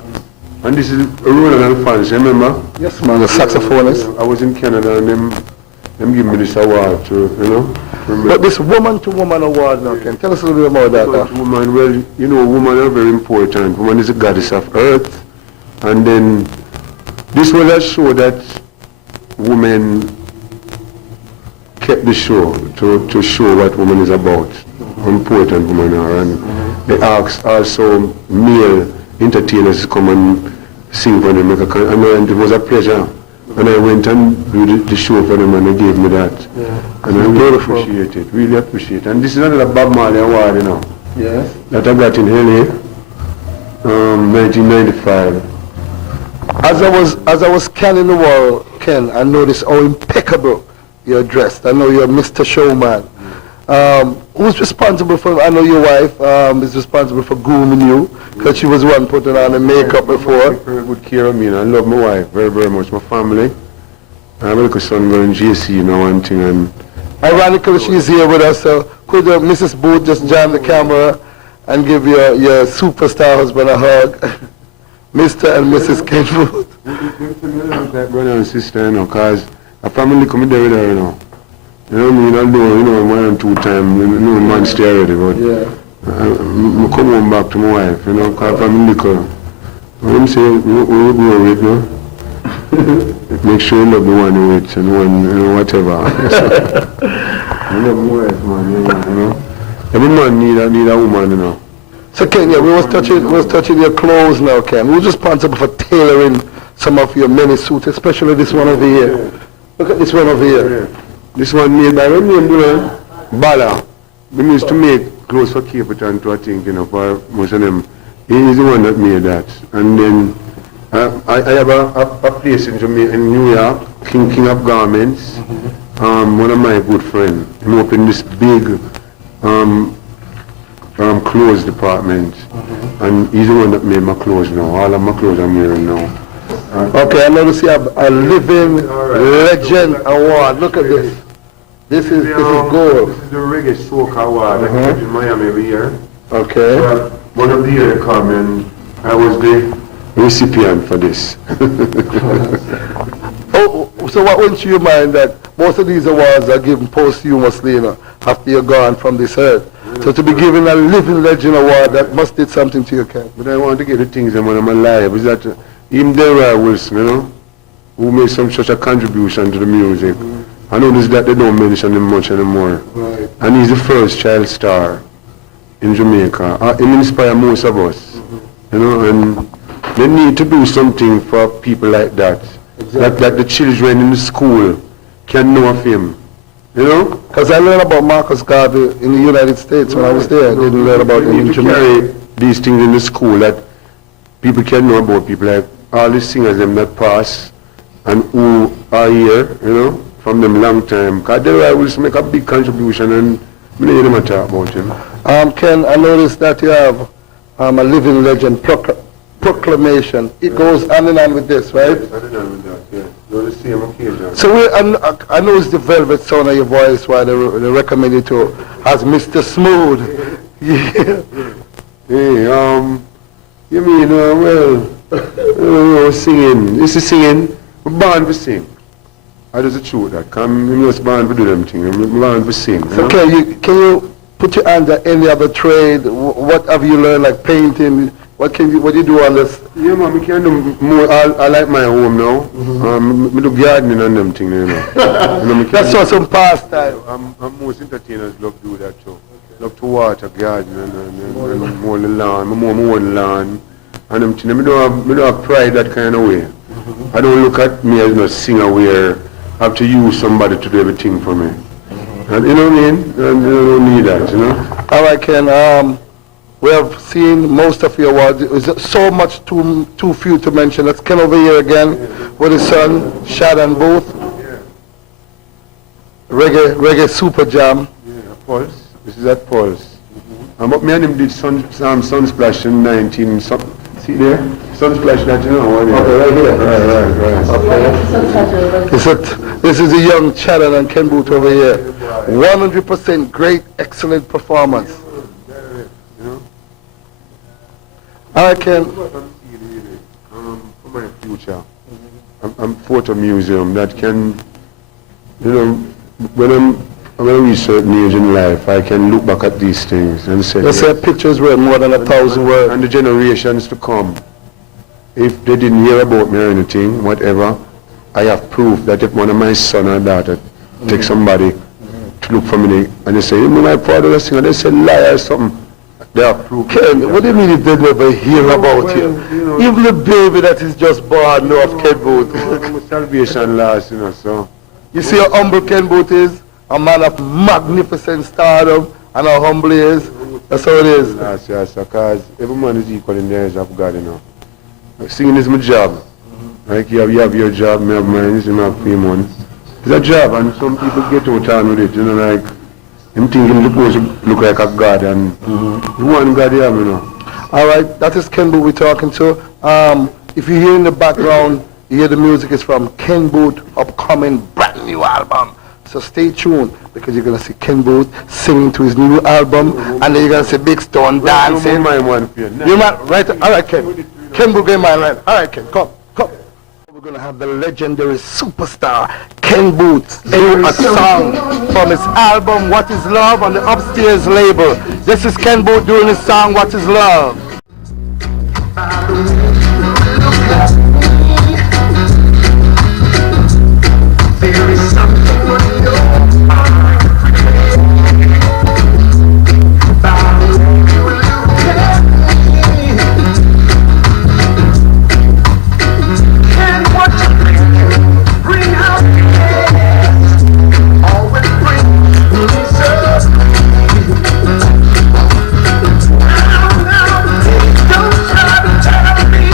And this is Roland Alfonso, remember? Yes, man, the saxophonist. I was in Canada and them give me this award too, Remember? But this woman-to-woman award now, Ken, tell us a little bit more about that. Woman, well, women are very important. Woman is a goddess of earth. And then this was a show that women kept the show to show what woman is about, how important women are. And they asked also male entertainers to come and sing for them. And it was a pleasure. And I went and did the show for them and they gave me that. Yeah. And I really appreciate it. And this is another Bob Marley award, Yes. that I got in LA, 1995. As I was scanning the wall, Ken, I noticed how impeccable you're dressed. I know you're Mr. Showman. Who's responsible for, I know your wife is responsible for grooming you, because she was the one putting on the makeup before. Very good care of me, and I love my wife very, very much, my family. I have a little son going JC now and thing, and ironically, she's here with us, so could Mrs. Boothe just jam the camera and give your superstar husband a hug? Mr. and Mrs. Ken Boothe. Like brother and sister, because a family come there with her, You know what I mean? Although, one and two times, man stay already, but Yeah. I come home back to my wife, because I'm little. When I say, we go with, make sure you love the one you with and one, whatever. I love my wife, man, Every man need a woman, So Ken, yeah, we was touching your clothes now, Ken. Who's responsible for tailoring some of your many suits, especially this one over here? Look at this one over here. This one made by Bala. We used to make clothes for Capitan too, I think, for most of them. He is the one that made that. And then I have a place in Jamaica, in New York, King of Garments. One of my good friends. He opened this big clothes department. And he's the one that made my clothes now. All of my clothes I'm wearing now. Okay, I notice you have a living legend award. Look at this. This is gold. This is the Reggae Soca Award that I get in Miami every year. Okay. One of the years come and I was the recipient for this. Oh, so what went through your mind that most of these awards are given posthumously, after you're gone from this earth? So to be given a living legend award, that must did something to your Ken. But I want to get the things when I'm alive. Is that even Delroy Wilson, who made such a contribution to the music. I notice that they don't mention him much anymore. Right. And he's the first child star in Jamaica. He inspires most of us. And they need to do something for people like that. Exactly. That the children in the school can know of him. Because I learned about Marcus Garvey in the United States when I was there. I didn't learn about him in Jamaica. Carry these things in the school that people can know about people like all the singers them that pass and who are here, from them long time. Because they will make a big contribution and we need them to talk about him. Ken, I noticed that you have a living legend proclamation. It goes hand in hand with this, right? Hand in hand with that, yeah. The same occasion. So I know it's the velvet sound of your voice why they recommend you to as Mr. Smooth. Yeah. Hey, you mean, singing. This is singing. I'm born to sing. I just the truth that. I'm just born to do them things. I'm born to sing. So can you put your hand at any other trade? What have you learned, like painting? What do you do on this? Yeah, man, we can do more. I like my home now. Me do gardening and them things, you know. That's some pastime. Most entertainers love to do that too. Love to water garden and mow the lawn. I mow the lawn. And them things. Me don't have pride that kind of way. I don't look at me as a singer where I have to use somebody to do everything for me. And you know what I mean? And you don't need that, you know. All right, Ken. We have seen most of your awards. There's so much too few to mention. Let's come over here again with his son, Ken Boothe. Reggae Super Jam. Yeah, Pulse. This is at Pulse. Me and him did Sunsplash in 19 something. See there? Sunsplash that you know. Okay, right here. Right. Okay. This is a young Ken and Ken Boothe over here. 100% great, excellent performance. All right, Ken. For my future, I'm photo museum that can, you know, when I'm a certain age in life, I can look back at these things and say, let's say pictures worth more than 1,000 words. And the generations to come, if they didn't hear about me or anything, whatever, I have proof that if one of my son or daughter take somebody to look for me and they say, you know, my father was singing, they say lie or something. They have proof. Ken, what do you mean if they never hear about you? Even the baby that is just born know of Ken Boothe. Salvation last, you know, so. You see how humble Ken Boothe is? A man of magnificent stardom, and how humble he is. That's how it is. Yes, because every man is equal in the eyes of God, you know. Singing is my job. Like you have your job, me have mine, you have pay money. It's a job, and some people get out on with it, you know, like, I'm thinking supposed to look like a God, and you want God here, you know. All right, that is Ken Boothe we're talking to. If you hear in the background, you hear the music is from Ken Boothe upcoming brand new album. So stay tuned, because you're going to see Ken Boothe singing to his new album, and then you're going to see Big Stone dancing. You man, right? All right, Ken. Ken Boothe, get my line. All right, Ken, come. We're going to have the legendary superstar, Ken Boothe, sing a song from his album, What Is Love, on the Upstairs label. This is Ken Boothe doing his song, What Is Love. There is something on your mind about you look at me, and what you bring out always brings me so. Now, don't try to tell me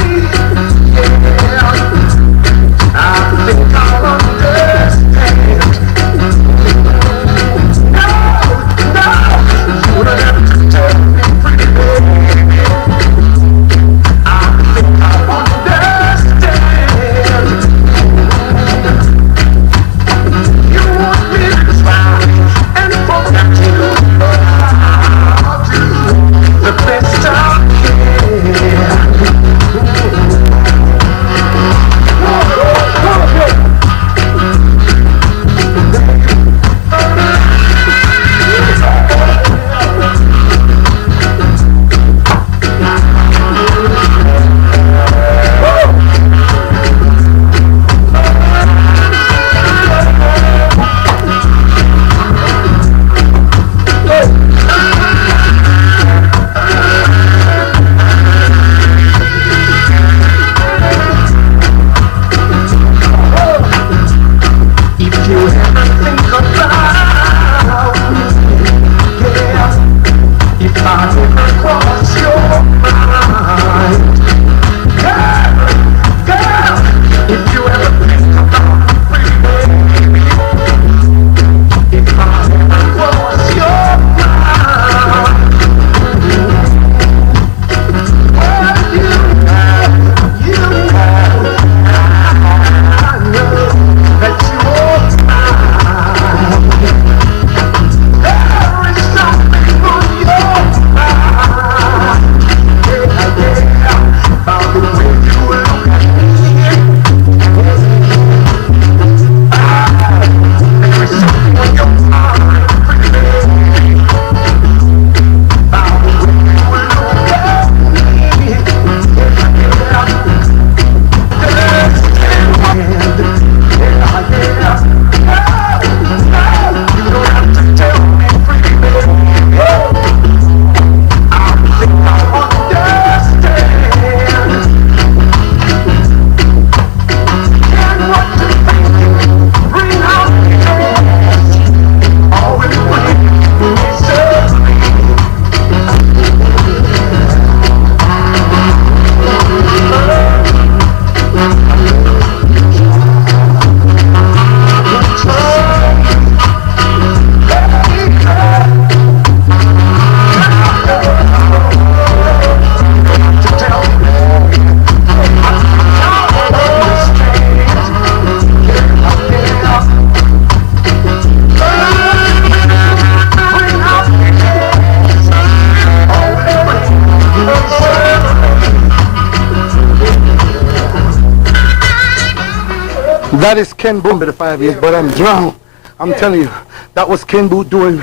That is Ken Boothe, the 5 years, but I'm drowned. I'm telling you, that was Ken Boothe doing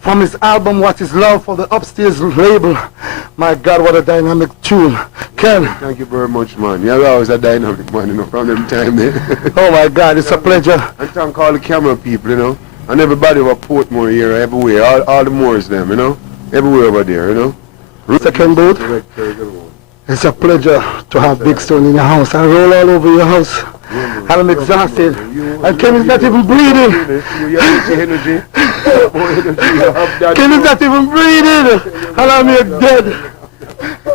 from his album What Is Love for the Upstairs label. My God, what a dynamic tune. Ken. Thank you very much, man. You're always a dynamic man, you know, from them time there. Oh my God, it's a pleasure. And thank all the camera people, you know, and everybody over Portmore here, everywhere, all the Moors them, you know, everywhere over there, you know. Mr. Ken Boothe, it's a pleasure to have Big Stone in your house. I roll all over your house, and I'm exhausted. And Ken is not even breathing. Ken is not even breathing, and I'm here dead.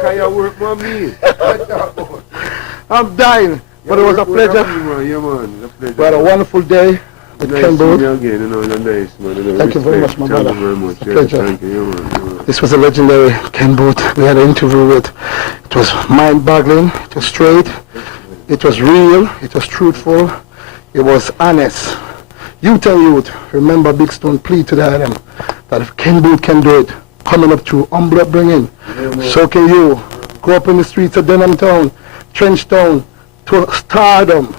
Can you work for me? I'm dying, but it was a pleasure. We had a wonderful day with Ken Boothe. Thank you very much, my brother. It's a pleasure. This was a legendary Ken Boothe we had an interview with. It was mind-boggling, it was straight, it was real, it was truthful, it was honest. Youth and youth, remember Big Stone plea to the item that if Ken Boothe can do it, coming up to humble upbringing, so can you. Go up in the streets of Denham Town, Trench Town, to stardom.